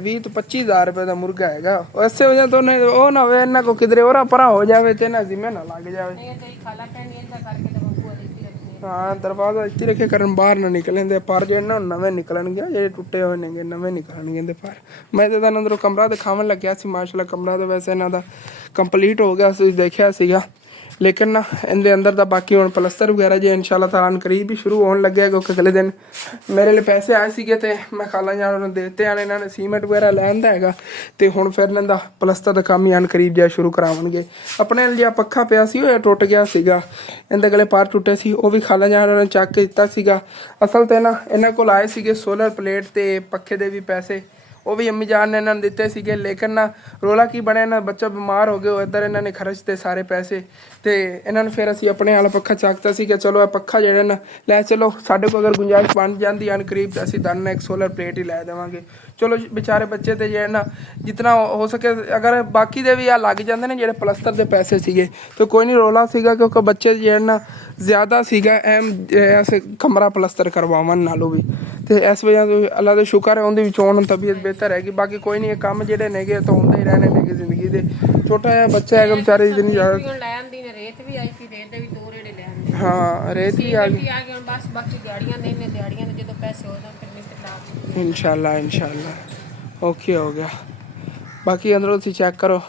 20 ਤੋਂ 25 ਹਜ਼ਾਰ ਰੁਪਏ ਦਾ ਮੁਰਗਾ ਹੈਗਾ। ਇਸੇ ਵਜ੍ਹਾ ਤੋਂ ਉਹ ਨਾ ਹੋਵੇ ਇਹਨਾਂ ਕੋ ਕਿਧਰੇ ਹੋਰਾ ਪਰਾਂ ਹੋ ਜਾਵੇ ਤੇ ਇਹਨਾਂ ਜ਼ਿੰਮੇ ਨਾ ਲੱਗ ਜਾਵੇ। ਹਾਂ ਦਰਵਾਜ਼ਾ ਇੱਥੇ ਰੱਖੇ ਕਰਨ ਬਾਹਰ ਨਾ ਨਿਕਲਣਦੇ, ਪਰ ਜਿਹੜੇ ਨਾ ਨਵੇਂ ਨਿਕਲਣਗੇ, ਜਿਹੜੇ ਟੁੱਟੇ ਹੋਏ ਨੇਗੇ ਨਵੇਂ ਨਿਕਲਣਗੇ ਦੇ ਪਰ। ਮੈਂ ਤਾਂ ਤੁਹਾਨੂੰ ਅੰਦਰੋਂ ਕਮਰਾ ਦਿਖਾਉਣ ਲੱਗਿਆ ਸੀ, ਮਾਸ਼ਾਅੱਲਾ ਕਮਰਾ ਤਾਂ ਵੈਸੇ ਇਹਨਾਂ ਦਾ ਕੰਪਲੀਟ ਹੋ ਗਿਆ ਸੀ, ਦੇਖਿਆ ਸੀਗਾ। ਲੇਕਿਨ ਨਾ ਇਹਦੇ ਅੰਦਰ ਦਾ ਬਾਕੀ ਹੁਣ ਪਲਸਤਰ ਵਗੈਰਾ ਜੇ ਇਨਸ਼ਾਅੱਲਾ ਤਾਲਾ ਕਰੀਬ ਹੀ ਸ਼ੁਰੂ ਹੋਣ ਲੱਗਿਆ, ਕਿਉਂਕਿ ਅਗਲੇ ਦਿਨ ਮੇਰੇ ਲਈ ਪੈਸੇ ਆਏ ਸੀਗੇ ਤੇ ਮੈਂ ਖਾਲਾ ਜਾਨ ਨੂੰ ਦੇ ਦਿੱਤੇ ਹਨ। ਇਹਨਾਂ ਨੇ ਸੀਮੈਂਟ ਵਗੈਰਾ ਲੈਣ ਦਾ ਹੈਗਾ ਤੇ ਹੁਣ ਫਿਰ ਇਹਨਾਂ ਦਾ ਪਲਸਤਰ ਦਾ ਕੰਮ ਹੀ ਆਣ ਕਰੀਬ ਜਿਹਾ ਸ਼ੁਰੂ ਕਰਾਉਣਗੇ। ਆਪਣੇ ਲਈ ਜਿਹਾ ਪੱਖਾ ਪਿਆ ਸੀ ਉਹ ਟੁੱਟ ਗਿਆ ਸੀਗਾ, ਇਹਦੇ ਗਲੇ ਪਾਰ ਟੁੱਟੇ ਸੀ, ਉਹ ਵੀ ਖਾਲਾ ਜਾਨ ਨੇ ਚੱਕ ਕੇ ਦਿੱਤਾ ਸੀਗਾ। ਅਸਲ ਤੇ ਨਾ ਇਹਨਾਂ ਕੋਲ ਆਏ ਸੀਗੇ ਸੋਲਰ ਪਲੇਟ ਤੇ ਪੱਖੇ ਦੇ ਵੀ ਪੈਸੇ, ਉਹ ਵੀ ਅੰਮੀ ਜਾਨ ਨੇ ਇਹਨਾਂ ਨੂੰ ਦਿੱਤੇ ਸੀਗੇ। ਲੇਕਿਨ ਨਾ ਰੋਲਾ ਕੀ ਬਣਿਆ, ਇਹਨਾਂ ਬੱਚਾ ਬਿਮਾਰ ਹੋ ਗਿਆ, ਇੱਧਰ ਇਹਨਾਂ ਨੇ ਖਰਚਤੇ ਸਾਰੇ ਪੈਸੇ ਤੇ ਇਹਨਾਂ ਨੂੰ ਫਿਰ ਅਸੀਂ ਆਪਣੇ ਵਾਲਾ ਪੱਖਾ ਚੱਕਤਾ ਸੀ ਕਿ ਚਲੋ ਇਹ ਪੱਖਾ ਜਿਹੜਾ ਨਾ ਲੈ ਚਲੋ, ਸਾਡੇ ਕੋਲ ਅਗਰ ਗੁੰਜਾਇਸ਼ ਬਣ ਜਾਂਦੀ ਹਨ ਕਰੀਬ ਤਾਂ ਅਸੀਂ ਤੁਹਾਨੂੰ ਇੱਕ ਸੋਲਰ ਪਲੇਟ ਹੀ ਲੈ ਦੇਵਾਂਗੇ। ਚਲੋ ਵਿਚਾਰੇ ਬੱਚੇ ਤੇ ਜਿਹੜਾ ਨਾ ਜਿਤਨਾ ਹੋ ਸਕੇ, ਅਗਰ ਬਾਕੀ ਦੇ ਵੀ ਆ ਲੱਗ ਜਾਂਦੇ ਨੇ ਜਿਹੜੇ ਪਲਸਤਰ ਦੇ ਪੈਸੇ ਸੀਗੇ ਤੇ ਕੋਈ ਨਹੀਂ ਰੋਲਾ ਸੀਗਾ, ਕਿਉਂਕਿ ਬੱਚੇ ਜਿਹੜਾ ਨਾ ਜ਼ਿਆਦਾ ਸੀਗਾ ਐਸੇ ਕਮਰਾ ਪਲਸਤਰ ਕਰਵਾਉਣ ਨਾਲੋਂ ਵੀ। ਤੇ ਇਸ ਵਜ੍ਹਾ ਤੋਂ ਅੱਲਾ ਦਾ ਸ਼ੁਕਰ ਹੈ ਉਹਦੇ ਵਿੱਚ ਹੁਣ ਤਬੀਅਤ ਬਿਹਤਰ ਹੈਗੀ। ਬਾਕੀ ਕੋਈ ਨਹੀਂ, ਇਹ ਕੰਮ ਜਿਹੜੇ ਨੇਗੇ ਤਾਂ ਹੁੰਦੇ ਹੀ ਰਹਿਣੇ ਨੇਗੇ ਜ਼ਿੰਦਗੀ ਦੇ। ਛੋਟਾ ਜਿਹਾ ਬੱਚਾ ਹੈਗਾ ਵਿਚਾਰੇ ਜਿੰਨੀ ਜ਼ਿਆਦਾ ਹਾਂ ਰੇਤ ਵੀ ਆ ਗਈ ਇਨਸ਼ਾਅੱਲਾ ਓਕੇ ਹੋ ਗਿਆ। ਬਾਕੀ ਅੰਦਰੋਂ ਤੁਸੀਂ ਚੈੱਕ ਕਰੋ,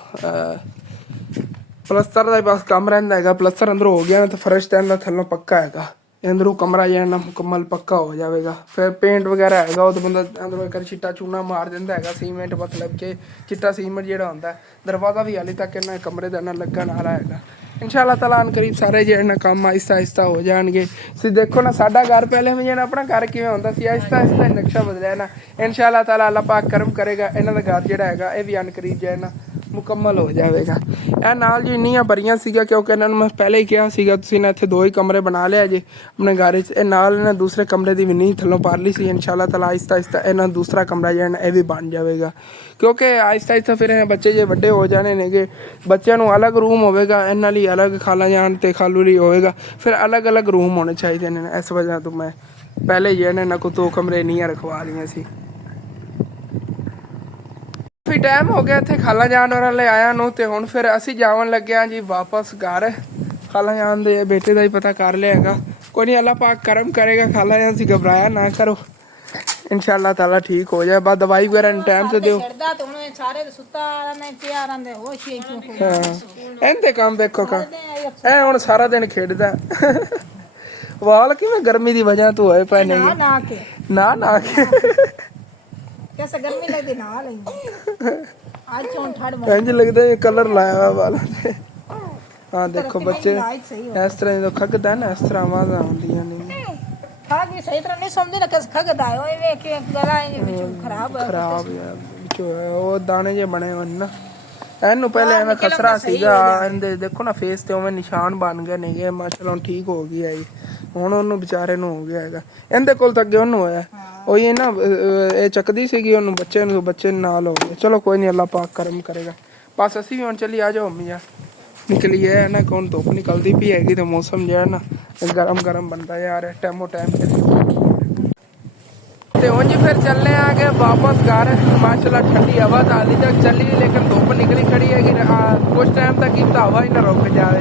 ਪਲਸਤਰ ਦਾ ਬਸ ਕੰਮ ਰਹਿੰਦਾ ਹੈਗਾ। ਪਲਸਤਰ ਅੰਦਰੋਂ ਹੋ ਗਿਆ ਨਾ ਤਾਂ ਫਰਸ਼ ਤਾਂ ਇਹਦਾ ਥੱਲੋਂ ਪੱਕਾ ਹੈਗਾ, ਅੰਦਰੋਂ ਕਮਰਾ ਜਿਹੜਾ ਨਾ ਮੁਕੰਮਲ ਪੱਕਾ ਹੋ ਜਾਵੇਗਾ। ਫਿਰ ਪੇਂਟ ਵਗੈਰਾ ਹੈਗਾ ਉਹ ਤਾਂ ਬੰਦਾ ਅੰਦਰੋਂ ਇੱਕ ਚਿੱਟਾ ਚੂਨਾ ਮਾਰ ਦਿੰਦਾ ਹੈਗਾ, ਸੀਮੈਂਟ ਮਤਲਬ ਕਿ ਚਿੱਟਾ ਸੀਮੈਂਟ ਜਿਹੜਾ ਹੁੰਦਾ। ਦਰਵਾਜ਼ਾ ਵੀ ਹਾਲੇ ਤੱਕ ਇਹਨਾਂ ਕਮਰੇ ਦਾ ਨਾਲ ਲੱਗਣ ਵਾਲਾ ਹੈਗਾ। ਇਨਸ਼ਾਅੱਲਾ ਤਾਲਾ ਅਨ ਕਰੀਬ ਸਾਰੇ ਜਿਹੜੇ ਨਾ ਕੰਮ ਆਹਿਸਤਾ ਆਹਿਸਤਾ ਹੋ ਜਾਣਗੇ। ਤੁਸੀਂ ਦੇਖੋ ਨਾ ਸਾਡਾ ਘਰ ਪਹਿਲੇ ਵੀ ਜਿਹੜਾ ਆਪਣਾ ਘਰ ਕਿਵੇਂ ਹੁੰਦਾ ਸੀ, ਆਹਿਸਤਾ ਆਹਿਸਤਾ ਨਕਸ਼ਾ ਬਦਲਿਆ ਨਾ। ਇਨਸ਼ਾਅੱਲਾ ਤਾਲਾ ਅੱਲਾਹ ਪਾਕ ਕਰਮ ਕਰੇਗਾ, ਇਹਨਾਂ ਦਾ ਘਰ ਜਿਹੜਾ ਹੈਗਾ ਇਹ ਵੀ ਅਨ ਕਰੀਬ ਜਿਹੜਾ ਨਾ ਮੁਕੰਮਲ ਹੋ ਜਾਵੇਗਾ। ਇਹ ਨਾਲ ਜੀ ਇੰਨੀਆਂ ਭਰੀਆਂ ਸੀਗਾ, ਕਿਉਂਕਿ ਇਹਨਾਂ ਨੂੰ ਮੈਂ ਪਹਿਲੇ ਹੀ ਕਿਹਾ ਸੀਗਾ ਤੁਸੀਂ ਨਾ ਇੱਥੇ 2 ਹੀ ਕਮਰੇ ਬਣਾ ਲਿਆ ਜੇ ਆਪਣੇ ਘਰ 'ਚ। ਇਹ ਨਾਲ ਇਹਨਾਂ ਦੂਸਰੇ ਕਮਰੇ ਦੀ ਵੀ ਨੀਂਹ ਥੱਲੋਂ ਪਾਰ ਲਈ ਸੀ। ਇਨਸ਼ਾਅੱਲਾ ਤਾਲਾ ਆਹਿਸਤਾ ਆਹਿਸਤਾ ਇਹਨਾਂ ਦੂਸਰਾ ਕਮਰਾ ਜਿਹੜਾ ਇਹ ਵੀ ਬਣ ਜਾਵੇਗਾ, ਕਿਉਂਕਿ ਆਹਿਸਤਾ ਆਹਿਸਤਾ ਫਿਰ ਇਹ ਬੱਚੇ ਜੇ ਵੱਡੇ ਹੋ ਜਾਣੇ ਨੇਗੇ, ਬੱਚਿਆਂ ਨੂੰ ਅਲੱਗ ਰੂਮ ਹੋਵੇਗਾ, ਇਹਨਾਂ ਲਈ ਅਲੱਗ ਖਾਲਾ ਜਾਣ ਤੇ ਖਾਲੂ ਲਈ ਹੋਵੇਗਾ, ਫਿਰ ਅਲੱਗ ਅਲੱਗ ਰੂਮ ਹੋਣੇ ਚਾਹੀਦੇ ਨੇ। ਇਸ ਵਜ੍ਹਾ ਤੋਂ ਮੈਂ ਪਹਿਲੇ ਹੀ ਇਹਨਾਂ ਕੋਲ 2 ਕਮਰੇ ਨੀਆਂ ਰਖਵਾ ਲਈਆਂ ਸੀ। ਕਾਫੀ ਟਾਈਮ ਹੋ ਗਿਆ ਇੱਥੇ ਖਾਲਾ ਜਾਨ ਹੋਰਾਂ ਲੈ ਆਇਆ ਨੂੰ, ਤੇ ਹੁਣ ਫਿਰ ਅਸੀਂ ਜਾਵਣ ਲੱਗਿਆ ਜੀ ਵਾਪਸ ਘਰ। ਖਾਲਾ ਜਾਨ ਦੇ ਬੇਟੇ ਦਾ ਹੀ ਪਤਾ ਕਰ ਲਿਆ ਹੈਗਾ, ਕੋਈ ਨਹੀਂ ਅੱਲਾਹ ਪਾਕ ਕਰਮ ਕਰੇਗਾ। ਖਾਲਾ ਜਾਨ ਸੀ ਘਬਰਾਇਆ ਨਾ ਕਰੋ, ਇਨਸ਼ਾਅੱਲਾ ਤਾਲਾ ਠੀਕ ਹੋ ਜਾਏ। ਬਾਅਦ ਦਵਾਈ ਵਗੈਰਾ ਟਾਈਮ ਤੇ ਦਿਓ। ਇਹਦੇ ਕੰਮ ਦੇਖੋ ਕਾ ਇਹ ਹੁਣ ਸਾਰਾ ਦਿਨ ਖੇਡਦਾ ਵਾਲ ਕਿਵੇਂ ਗਰਮੀ ਦੀ ਵਜ੍ਹਾ ਤੋਂ ਹੋਏ ਪਏ ਨੇ ਨਾ ਕੇ कैसे गर्मी लगती नहा लेंगे आज चों ठंड इंज लगदा है कलर लाया हुआ वाला ते। हां देखो बच्चे इस तरह जो खगदा है ना, इस तरह आवाज़ आंदियां नहीं। खाग भी सही तरह नहीं समझे ना किस खगदा है ओए वे के गला विच खराब यार विच वो दाने जे बने हुए ना। ਇਹਨੂੰ ਪਹਿਲੇ ਐਵੇਂ ਖਸਰਾ ਸੀਗਾ, ਇਹਦੇ ਦੇਖੋ ਨਾ ਫੇਸ ਤੇ ਉਵੇਂ ਨਿਸ਼ਾਨ ਬਣ ਗਏ ਨੇਗੇ। ਮਾਸ਼ਾਅੱਲਾ ਠੀਕ ਹੋ ਗਈ ਆਈ, ਹੁਣ ਉਹਨੂੰ ਵਿਚਾਰੇ ਨੂੰ ਹੋ ਗਿਆ ਹੈਗਾ। ਇਹਦੇ ਕੋਲ ਤਾਂ ਅੱਗੇ ਉਹਨੂੰ ਹੋਇਆ, ਉਹੀ ਨਾ ਇਹ ਚੱਕਦੀ ਸੀਗੀ ਉਹਨੂੰ, ਬੱਚੇ ਨਾਲ ਹੋ ਗਿਆ। ਚਲੋ ਕੋਈ ਨਹੀਂ, ਅੱਲਾਹ ਪਾਕ ਕਰਮ ਕਰੇਗਾ। ਬਸ ਅਸੀਂ ਵੀ ਹੁਣ ਚੱਲੀ, ਆ ਜਾਓ ਅੰਮੀ ਯਾਰ ਨਿਕਲੀ ਹੈ ਨਾ, ਕੌਣ ਧੁੱਪ ਨਿਕਲਦੀ ਪਈ ਹੈਗੀ ਤੇ ਮੌਸਮ ਜਿਹੜਾ ਨਾ ਗਰਮ ਬਣਦਾ ਯਾਰ ਟਾਈਮੋ ਟਾਈਮ ਤੇ ਉਂਝ ਫਿਰ ਚੱਲੇ ਆਗੇ ਵਾਪਸ ਘਰ। ਮਾਸ਼ਾਅੱਲਾ ਠੰਡੀ ਹਵਾ ਤਾਂ ਹਾਲੀ ਤੱਕ ਚੱਲੀ, ਲੇਕਿਨ ਧੁੱਪ ਨਿਕਲੀ ਖੜੀ ਹੈਗੀ। ਕੁਛ ਟਾਈਮ ਤੱਕ ਕੀਤਾ ਹਵਾ ਹੀ ਨਾ ਰੁਕ ਜਾਵੇ।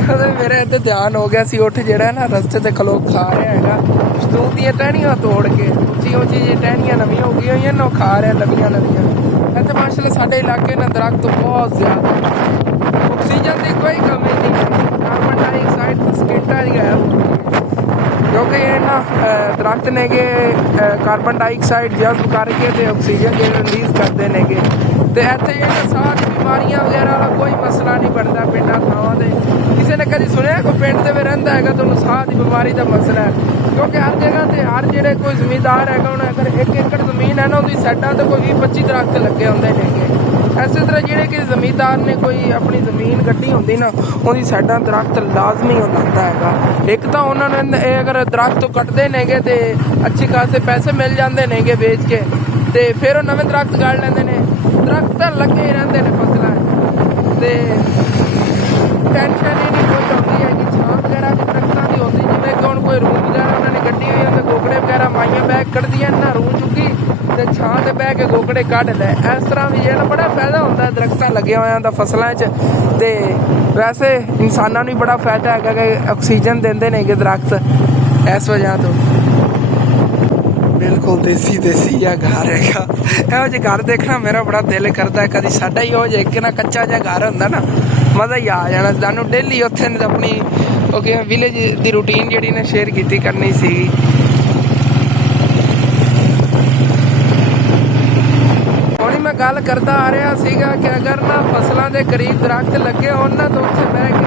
ਕਦੇ ਮੇਰੇ ਇੱਥੇ ਧਿਆਨ ਹੋ ਗਿਆ ਸੀ, ਉੱਠ ਜਿਹੜਾ ਨਾ ਰਸਤੇ ਤੇ ਖਲੋ ਖਾ ਰਿਹਾ ਹੈਗਾ ਸਤੂਤ ਦੀਆਂ ਟਹਿਣੀਆਂ ਤੋੜ ਕੇ, ਉੱਚੀ ਜਿਹੀ ਟਹਿਣੀਆਂ ਨਵੀਆਂ ਹੋ ਗਈਆਂ ਹੋਈਆਂ ਨਾ, ਉਹ ਖਾ ਰਿਹਾ ਨਵੀਆਂ। ਇੱਥੇ ਮਾਸ਼ਾਅੱਲਾ ਸਾਡੇ ਇਲਾਕੇ ਨਾਲ ਦਰਖਤ ਬਹੁਤ ਜ਼ਿਆਦਾ, ਆਕਸੀਜਨ ਦੀ ਕੋਈ ਕਮੀ ਨਹੀਂ ਹੈ। ਕਾਰਬਨ ਡਾਈਆਕਸਾਈਡ ਸਕਿੰਟਾਂ ਹੀ ਗਾਇਬ, ਕਿਉਂਕਿ ਇਹ ਨਾ ਦਰਖਤ ਨੇਗੇ ਕਾਰਬਨ ਡਾਈਆਕਸਾਈਡ ਜਜ਼ਬ ਕਰਕੇ ਤੇ ਆਕਸੀਜਨ ਜਿਹੜੇ ਰਿਲੀਜ਼ ਕਰਦੇ ਨੇਗੇ। ਤੇ ਇੱਥੇ ਜਿਹੜੇ ਸਾਹ ਦੀ ਬਿਮਾਰੀਆਂ ਵਗੈਰਾ ਵਾਲਾ ਕੋਈ ਮਸਲਾ ਨਹੀਂ ਬਣਦਾ ਪਿੰਡਾਂ ਥਾਵਾਂ ਦੇ। ਕਿਸੇ ਨੇ ਕਦੀ ਸੁਣਿਆ ਕੋਈ ਪਿੰਡ ਦੇ ਵਿੱਚ ਰਹਿੰਦਾ ਹੈਗਾ ਤੁਹਾਨੂੰ ਸਾਹ ਦੀ ਬਿਮਾਰੀ ਦਾ ਮਸਲਾ ਹੈ? ਕਿਉਂਕਿ ਹਰ ਜਗ੍ਹਾ ਤੇ ਹਰ ਜਿਹੜੇ ਕੋਈ ਜ਼ਮੀਂਦਾਰ ਹੈਗਾ ਹੁਣ ਅਗਰ 1 ਏਕੜ ਜ਼ਮੀਨ ਹੈ ਨਾ ਉਹਦੀ ਸਾਈਡਾਂ ਤੇ ਕੋਈ 20-25 ਦਰਖਤ ਲੱਗੇ ਹੁੰਦੇ ਨੇਗੇ। ਇਸੇ ਤਰ੍ਹਾਂ ਜਿਹੜੇ ਕਿ ਜ਼ਮੀਂਦਾਰ ਨੇ ਕੋਈ ਆਪਣੀ ਜ਼ਮੀਨ ਕੱਢੀ ਹੁੰਦੀ ਨਾ ਉਹਦੀ ਸਾਈਡਾਂ ਦਰਖਤ ਲਾਜ਼ਮੀ ਲਾਉਂਦਾ ਹੈਗਾ। ਇੱਕ ਤਾਂ ਉਹਨਾਂ ਨੂੰ ਇਹ ਅਗਰ ਦਰਖਤ ਕੱਟਦੇ ਨੇਗੇ ਤੇ ਅੱਛੇ ਖਾਸੇ ਪੈਸੇ ਮਿਲ ਜਾਂਦੇ ਨੇਗੇ ਵੇਚ ਕੇ, ਤੇ ਫਿਰ ਉਹ ਨਵੇਂ ਦਰਖਤ ਗਾੜ ਲੈਂਦੇ ਨੇ। ਦਰਖਤ ਤਾਂ ਲੱਗੇ ਹੀ ਰਹਿੰਦੇ ਨੇ ਫਸਲਾਂ ਤੇ ਟੈਨਸ਼ਨ ਹੀ ਨਹੀਂ ਕੋਈ ਹੁੰਦੀ ਹੈਗੀ। ਛਾਂ ਵਗੈਰਾ ਵੀ ਦਰਖਤਾਂ ਦੀ ਹੁੰਦੀ, ਜਿਵੇਂ ਕਿ ਹੁਣ ਕੋਈ ਰੂਮ ਵਗੈਰਾ ਉਹਨਾਂ ਨੇ ਕੱਢੀ ਹੋਈ ਹੁੰਦੇ ਗੋਕੜੇ ਵਗੈਰਾ ਮਾਈਆਂ ਬਹਿ ਕੱਢਦੀਆਂ ਨਾ ਰੂ ਚੁੱਕੀ ਤੇ ਛਾਂ ਤੇ ਬਹਿ ਕੇ ਗੋਕੜੇ ਕੱਢ ਲੈ। ਇਸ ਤਰ੍ਹਾਂ ਵੀ ਜਿਹੜਾ ਬੜਾ ਫਾਇਦਾ ਹੁੰਦਾ ਦਰਖਤਾਂ ਲੱਗੇ ਹੋਇਆਂ ਦਾ ਫਸਲਾਂ 'ਚ। ਤੇ ਵੈਸੇ ਇਨਸਾਨਾਂ ਨੂੰ ਵੀ ਬੜਾ ਫਾਇਦਾ ਹੈਗਾ ਕਿ ਆਕਸੀਜਨ ਦਿੰਦੇ ਨੇਗੇ ਦਰਖਤ ਇਸ ਵਜ੍ਹਾ ਤੋਂ। ਬਿਲਕੁਲ ਦੇਸੀ ਜਿਹਾ ਘਰ ਹੈਗਾ। ਇਹੋ ਜਿਹੇ ਘਰ ਦੇਖਣਾ ਮੇਰਾ ਬੜਾ ਦਿਲ ਕਰਦਾ। ਕਦੀ ਸਾਡਾ ਹੀ ਹੋ ਜਾਏ ਕਿ ਨਾ ਕੱਚਾ ਜਿਹਾ ਘਰ ਹੁੰਦਾ ਨਾ ਮਜ਼ਾ ਹੀ ਆ ਜਾਣਾ। ਸਾਨੂੰ ਡੇਲੀ ਉੱਥੇ ਆਪਣੀ ਵਿਲੇਜ ਦੀ ਰੂਟੀਨ ਜਿਹੜੀ ਨਾ ਸ਼ੇਅਰ ਕੀਤੀ ਕਰਨੀ ਸੀਗੀ। ਹੁਣ ਮੈਂ ਗੱਲ ਕਰਦਾ ਆ ਰਿਹਾ ਸੀਗਾ ਕਿ ਅਗਰ ਨਾ ਫਸਲਾਂ ਦੇ ਕਰੀਬ ਦਰਖਤ ਲੱਗੇ ਹੋਣ ਨਾ ਤਾਂ ਉੱਥੇ ਬਹਿ ਕੇ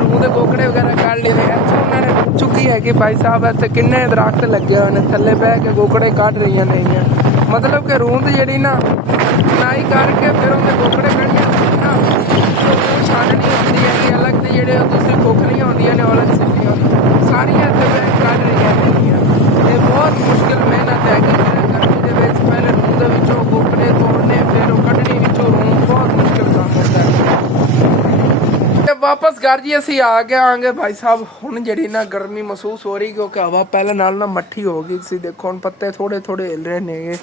ਰੂਹ ਦੇ ਗੋਕੜੇ ਵਗੈਰਾ ਕੱਢ ਲਏ। ਇੱਥੇ ਉਹਨਾਂ ਨੇ ਚੁੱਕੀ ਹੈ ਕਿ ਭਾਈ ਸਾਹਿਬ ਇੱਥੇ ਕਿੰਨੇ ਦਰਖਤ ਲੱਗੇ ਹੋਏ ਨੇ, ਥੱਲੇ ਬਹਿ ਕੇ ਗੋਕੜੇ ਕੱਢ ਰਹੀਆਂ ਨੇਗੀਆਂ। ਮਤਲਬ ਕਿ ਰੂਹ ਜਿਹੜੀ ਨਾ ਚੁਣਾਈ ਕਰਕੇ ਫਿਰ ਉਹਦੇ ਗੋਕੜੇ ਕੱਢਣੇ ਹੁੰਦੇ ਨਾ ਛਾਣਨੀ ਹੁੰਦੀ ਹੈਗੀ ਅਲੱਗ ਤੇ ਜਿਹੜੇ ਦੂਸਰੀ ਖੋਖਲੀਆਂ ਹੁੰਦੀਆਂ ਨੇ ਉਹ ਅਲੱਗ ਸਿੱਧੀਆਂ ਸਾਰੀਆਂ ਇੱਥੇ ਬਹਿ ਕੇ ਕੱਢ ਰਹੀਆਂ ਨੇਗੀਆਂ। ਇਹ ਬਹੁਤ ਮੁਸ਼ਕਿਲ ਮਿਹਨਤ ਹੈਗੀ ਗਰਮੀ ਦੇ ਵਿੱਚ। ਪਹਿਲੇ ਰੂਹ ਦੇ ਵਿੱਚੋਂ ਗੋਕੜੇ ਤੋੜਨੇ ਫਿਰ ਉਹ ਕੱਢਣੀ ਵਿੱਚੋਂ ਰੂਹ, ਬਹੁਤ ਮੁਸ਼ਕਿਲ ਕੰਮ ਹੁੰਦਾ ਹੈ। ਤੇ ਵਾਪਸ ਘਰ ਜੀ ਅਸੀਂ ਆ ਗਏ ਆਂਗੇ ਭਾਈ ਸਾਹਿਬ। ਹੁਣ ਜਿਹੜੀ ਨਾ ਗਰਮੀ ਮਹਿਸੂਸ ਹੋ ਰਹੀ ਕਿਉਂਕਿ ਹਵਾ ਪਹਿਲਾਂ ਨਾਲ ਨਾ ਮੱਠੀ ਹੋ ਗਈ ਸੀ। ਦੇਖੋ ਹੁਣ ਪੱਤੇ ਥੋੜੇ ਹਿਲ ਰਹੇ ਨੇਗੇ।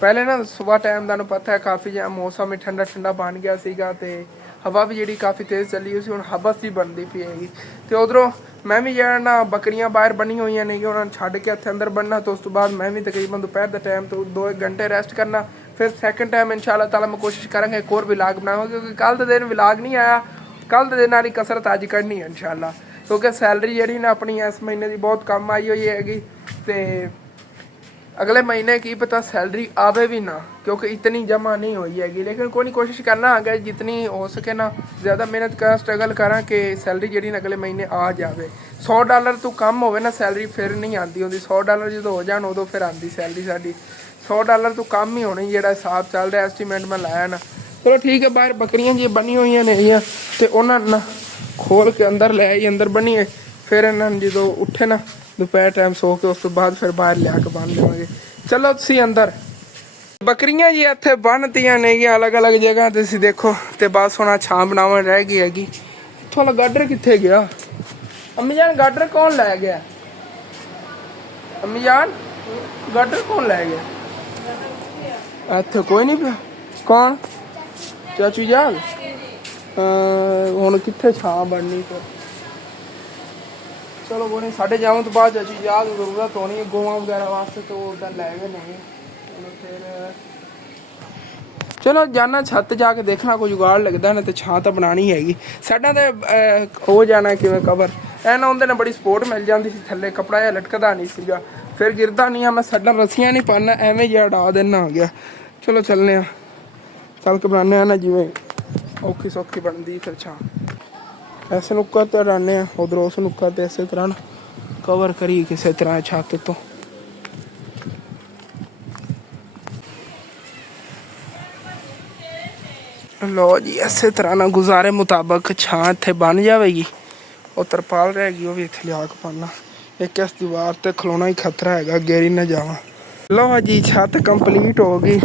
ਪਹਿਲੇ ਨਾ ਸੁਬਾਹ ਟਾਈਮ ਤੁਹਾਨੂੰ ਪਤਾ ਹੈ ਕਾਫੀ ਜਿਹਾ ਮੌਸਮ ਵੀ ਠੰਡਾ ਬਣ ਗਿਆ ਸੀਗਾ ਤੇ ਹਵਾ ਵੀ ਜਿਹੜੀ ਕਾਫੀ ਤੇਜ਼ ਚੱਲੀ ਹੋਈ ਸੀ। ਹੁਣ ਹਵਸ ਵੀ ਬਣਦੀ ਪਈ ਹੈਗੀ। ਤੇ ਉਧਰੋਂ ਮੈਂ ਵੀ ਜਿਹੜਾ ਨਾ ਬੱਕਰੀਆਂ ਬਾਹਰ ਬੰਨੀਆਂ ਹੋਈਆਂ ਨੇਗੀਆਂ ਉਹਨਾਂ ਨੂੰ ਛੱਡ ਕੇ ਇੱਥੇ ਅੰਦਰ ਬੰਨਣਾ। ਤੇ ਉਸ ਤੋਂ ਬਾਅਦ ਮੈਂ ਵੀ ਤਕਰੀਬਨ ਦੁਪਹਿਰ ਦਾ ਟਾਈਮ ਤੋਂ 2-1 ਘੰਟੇ ਰੈਸਟ ਕਰਨਾ। ਫਿਰ ਸੈਕਿੰਡ ਟਾਈਮ ਇਨਸ਼ਾਅੱਲਾ ਤਾਲਾ ਮੈਂ ਕੋਸ਼ਿਸ਼ ਕਰਾਂਗਾ ਇੱਕ ਹੋਰ ਵਿਲਾਗ ਬਣਾਵਾਂਗਾ ਕਿਉਂਕਿ ਕੱਲ੍ਹ ਦੇ ਦਿਨ ਵਿਲਾਗ ਨਹੀਂ ਆਇਆ। ਕੱਲ੍ਹ ਦੇ ਦਿਨ ਵਾਲੀ ਕਸਰਤ ਅੱਜ ਕੱਢਣੀ ਹੈ ਇਨਸ਼ਾਅੱਲਾ ਕਿਉਂਕਿ ਸੈਲਰੀ ਜਿਹੜੀ ਨਾ ਆਪਣੀ ਇਸ ਮਹੀਨੇ ਦੀ ਬਹੁਤ ਕੰਮ ਆਈ ਹੋਈ ਹੈਗੀ। ਤੇ ਅਗਲੇ ਮਹੀਨੇ ਕੀ ਪਤਾ ਸੈਲਰੀ ਆਵੇ ਵੀ ਨਾ ਕਿਉਂਕਿ ਇਤਨੀ ਜਮ੍ਹਾਂ ਨਹੀਂ ਹੋਈ ਹੈਗੀ। ਲੇਕਿਨ ਕੋਈ ਨਹੀਂ ਕੋਸ਼ਿਸ਼ ਕਰਨਾ ਹੈਗਾ ਜਿਤਨੀ ਹੋ ਸਕੇ ਨਾ ਜ਼ਿਆਦਾ ਮਿਹਨਤ ਕਰਾਂ ਸਟਰਗਲ ਕਰਾਂ ਕਿ ਸੈਲਰੀ ਜਿਹੜੀ ਨਾ ਅਗਲੇ ਮਹੀਨੇ ਆ ਜਾਵੇ। $100 ਤੋਂ ਕੰਮ ਹੋਵੇ ਨਾ ਸੈਲਰੀ ਫਿਰ ਨਹੀਂ ਆਉਂਦੀ ਹੁੰਦੀ। $100 ਜਦੋਂ ਹੋ ਜਾਣ ਉਦੋਂ ਫਿਰ ਆਉਂਦੀ ਸੈਲਰੀ ਸਾਡੀ। $100 ਤੋਂ ਕੰਮ ਹੀ ਹੋਣੀ ਜਿਹੜਾ ਹਿਸਾਬ ਚੱਲ ਰਿਹਾ ਐਸਟੀਮੇਟ ਮੈਂ ਲਾਇਆ ਨਾ। ਚਲੋ ਠੀਕ ਹੈ। ਬਾਹਰ ਬੱਕਰੀਆਂ ਜੀ ਬੰਨੀਆਂ ਹੋਈਆਂ ਨੇਗੀਆਂ ਤੇ ਉਹਨਾਂ ਨੂੰ ਖੋਲ ਕੇ ਅੰਦਰ ਲੈ ਆਈ, ਅੰਦਰ ਬੰਨੀਏ। ਫਿਰ ਇਹਨਾਂ ਨੂੰ ਜਦੋਂ ਉੱਠੇ ਨਾ ਦੁਪਹਿਰ ਟਾਈਮ ਸੋ ਕੇ ਉਸ ਤੋਂ ਬਾਅਦ ਫਿਰ ਬਾਹਰ ਲਿਆ ਕੇ ਬੰਨ ਦੇਵਾਂਗੇ। ਚਲੋ ਤੁਸੀਂ ਅੰਦਰ। ਬੱਕਰੀਆਂ ਜੀ ਇੱਥੇ ਬੰਨ੍ਹਤੀਆਂ ਨੇਗੀਆਂ ਅਲੱਗ-ਅਲੱਗ ਜਗ੍ਹਾ ਤੇ ਤੁਸੀਂ ਦੇਖੋ। ਤੇ ਬਸ ਹੁਣ ਛਾਂ ਬਣਾਉਣ ਰਹਿ ਗਈ ਹੈਗੀ। ਇੱਥੋਂ ਵਾਲਾ ਗਾਡਰ ਕਿੱਥੇ ਗਿਆ? ਅੰਮੀ ਜਾਨ ਗਾਡਰ ਕੌਣ ਲੈ ਗਿਆ? ਅੰਮੀ ਜਾਨ ਗਾਡਰ ਕੌਣ ਲੈ ਗਿਆ? ਇੱਥੇ ਕੋਈ ਨਹੀਂ ਪਿਆ। ਕੌਣ? ਚਾਚੂ ਜਾਨ। ਹੁਣ ਕਿੱਥੇ ਛਾਂ ਬਣਨੀ ਫਿਰ? ਚਲੋ ਕੋਈ ਨਹੀਂ। ਸਾਡੇ ਜਾਣ ਤੋਂ ਬਾਅਦ ਚਾਚੂ ਯਾਦ ਜ਼ਰੂਰਤ ਹੋਣੀ ਹੈ ਗੋਆਂ ਵਗੈਰਾ ਵਾਸਤੇ ਤਾਂ ਉਹ ਤਾਂ ਲੈ ਗਏ ਨਹੀਂ। ਚਲੋ ਫਿਰ ਚਲੋ ਜਾਣਾ ਛੱਤ ਜਾ ਕੇ ਦੇਖਣਾ ਕੋਈ ਜੁਗਾੜ ਲੱਗਦਾ ਨਾ ਤੇ ਛਾਂ ਤਾਂ ਬਣਾਉਣੀ ਹੈਗੀ। ਸਾਡਾ ਤਾਂ ਹੋ ਜਾਣਾ ਕਿਵੇਂ ਕਵਰ ਐ ਨਾ ਉਹਦੇ ਨਾਲ ਬੜੀ ਸਪੋਰਟ ਮਿਲ ਜਾਂਦੀ ਸੀ। ਥੱਲੇ ਕੱਪੜਾ ਜਿਹਾ ਲਟਕਦਾ ਨਹੀਂ ਸੀਗਾ ਫਿਰ ਗਿਰਦਾ ਨਹੀਂ ਆ। ਮੈਂ ਸਾਡਾ ਰੱਸੀਆਂ ਨਹੀਂ ਪਾਉਣਾ ਐਵੇਂ ਜਿਹਾ ਉਡਾ ਦੇਣਾ ਆ ਗਿਆ। ਚਲੋ ਚੱਲਦੇ ਹਾਂ ਚੱਲ ਕੇ ਬਣਾਉਂਦੇ ਹਾਂ ਨਾ ਜਿਵੇਂ ਔਖੀ ਸੌਖੀ ਬਣਦੀ ਫਿਰ ਛਾਂ। ਐਸੇ ਨੁੱਕਰ ਤੇ ਉਡਾਉਂਦੇ ਹਾਂ ਉਧਰੋਂ ਉਸ ਨੁੱਕਰ ਤੇ ਇਸੇ ਤਰ੍ਹਾਂ ਕਵਰ ਕਰੀ ਕਿਸੇ ਤਰ੍ਹਾਂ ਛੱਤ ਤੋਂ। ਲਓ ਜੀ ਇਸੇ ਤਰ੍ਹਾਂ ਨਾਲ ਗੁਜ਼ਾਰੇ ਮੁਤਾਬਕ ਛਾਂ ਇੱਥੇ ਬਣ ਜਾਵੇਗੀ। ਉਹ ਤਰਪਾਲ ਰਹਿ ਗਈ ਉਹ ਵੀ ਇੱਥੇ ਲਿਆ ਕੇ ਪਾਉਣਾ। ਇੱਕ ਇਸ ਦੀਵਾਰ ਤੇ ਖਲੋਣਾ ਹੀ ਖਤਰਾ ਹੈਗਾ ਗੇਰੀ ਨਾ ਜਾਵਾਂ। ਲਓ ਜੀ ਛੱਤ ਕੰਪਲੀਟ ਹੋ ਗਈ।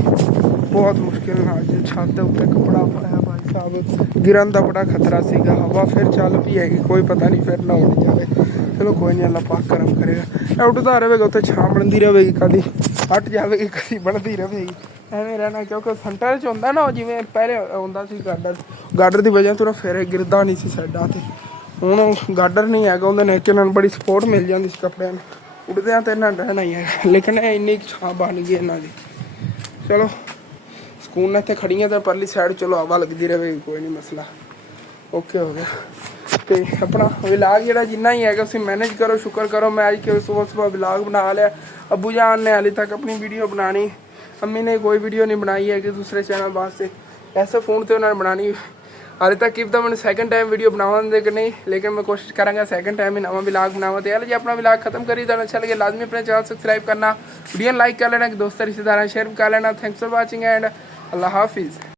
ਬਹੁਤ ਮੁਸ਼ਕਿਲ ਨਾਲ ਜੀ ਛੱਤ ਦੇ ਉੱਤੇ ਕੱਪੜਾ ਪਾਇਆ ਭਾਈ ਸਾਹਿਬ। ਗਿਰਨ ਦਾ ਬੜਾ ਖਤਰਾ ਸੀਗਾ। ਹਵਾ ਫਿਰ ਚੱਲ ਪਈ ਹੈਗੀ ਕੋਈ ਪਤਾ ਨਹੀਂ ਫਿਰ ਨਾ ਉੱਡ ਜਾਵੇ। ਚਲੋ ਕੋਈ ਨਹੀਂ ਅੱਲਾ ਪਾਕ ਕਰਮ ਕਰੇਗਾ। ਇਹ ਉੱਡਦਾ ਰਹੇਗਾ ਉੱਥੇ ਛਾਂ ਬਣਦੀ ਰਹੇਗੀ ਕਦੀ ਹਟ ਜਾਵੇਗੀ ਕਦੀ ਬਣਦੀ ਰਹੇਗੀ ਐਵੇਂ ਰਹਿਣਾ ਕਿਉਂਕਿ ਸੈਂਟਰ 'ਚ ਹੁੰਦਾ ਨਾ ਉਹ ਜਿਵੇਂ ਪਹਿਲੇ ਆਉਂਦਾ ਸੀ ਗਾਡਰ ਦੀ ਵਜ੍ਹਾ ਤੋਂ ਨਾ ਫਿਰ ਗਿਰਦਾ ਨਹੀਂ ਸੀ ਸਾਡਾ। ਤੇ ਹੁਣ ਗਾਡਰ ਨਹੀਂ ਹੈਗਾ ਉਹਦੇ ਨਾਲ ਇਹਨਾਂ ਨੂੰ ਬੜੀ ਸਪੋਰਟ ਮਿਲ ਜਾਂਦੀ ਸੀ ਕੱਪੜਿਆਂ ਨੂੰ ਉੱਡਦਿਆਂ ਤਾਂ ਇਹਨਾਂ ਰਹਿਣਾ ਹੀ ਹੈਗਾ। ਲੇਕਿਨ ਇਹ ਇੰਨੀ ਛਾਂ ਬਣ ਗਈ ਇਹਨਾਂ ਦੀ। ਚਲੋ ਸਕੂਨ ਨਾਲ ਇੱਥੇ ਖੜੀਆਂ ਤਾਂ ਪਰਲੀ ਸਾਈਡ ਚਲੋ ਹਵਾ ਲੱਗਦੀ ਰਹੇਗੀ ਕੋਈ ਨਹੀਂ ਮਸਲਾ ਓਕੇ ਹੋ ਗਿਆ। ਤੇ ਆਪਣਾ ਵਲੌਗ ਜਿਹੜਾ ਜਿੰਨਾ ਹੀ ਹੈਗਾ ਤੁਸੀਂ ਮੈਨੇਜ ਕਰੋ, ਸ਼ੁਕਰ ਕਰੋ ਮੈਂ ਅੱਜ ਕਿ ਸੁਬਹ ਵਲੌਗ ਬਣਾ ਲਿਆ। ਅੱਬੂ ਜਾਨ ਨੇ ਹਾਲੇ ਤੱਕ ਆਪਣੀ ਵੀਡੀਓ ਬਣਾਣੀ, ਅੰਮੀ ਨੇ ਕੋਈ ਵੀਡੀਓ ਨਹੀਂ ਬਣਾਈ ਹੈ कि दूसरे चैनल वास्ते, ऐसे फ़ोन तो उन्होंने बनानी हाले तक की पता मैंने सैकेंड टाइम वीडियो बनावा कि नहीं, लेकिन मैं कोशिश करांगा सैकेंड टाइम ही नवा व्लॉग बनावा। तो यार जी अपना व्लॉग खत्म करी देना, अच्छा लगे लाजमी अपने चैनल सब्सक्राइब करना, वीडियो लाइक कर लेना, कि दोस्तों रिश्तेदार शेयर कर लेना। थैंक्स फॉर वॉचिंग एंड अल्लाह हाफिज़।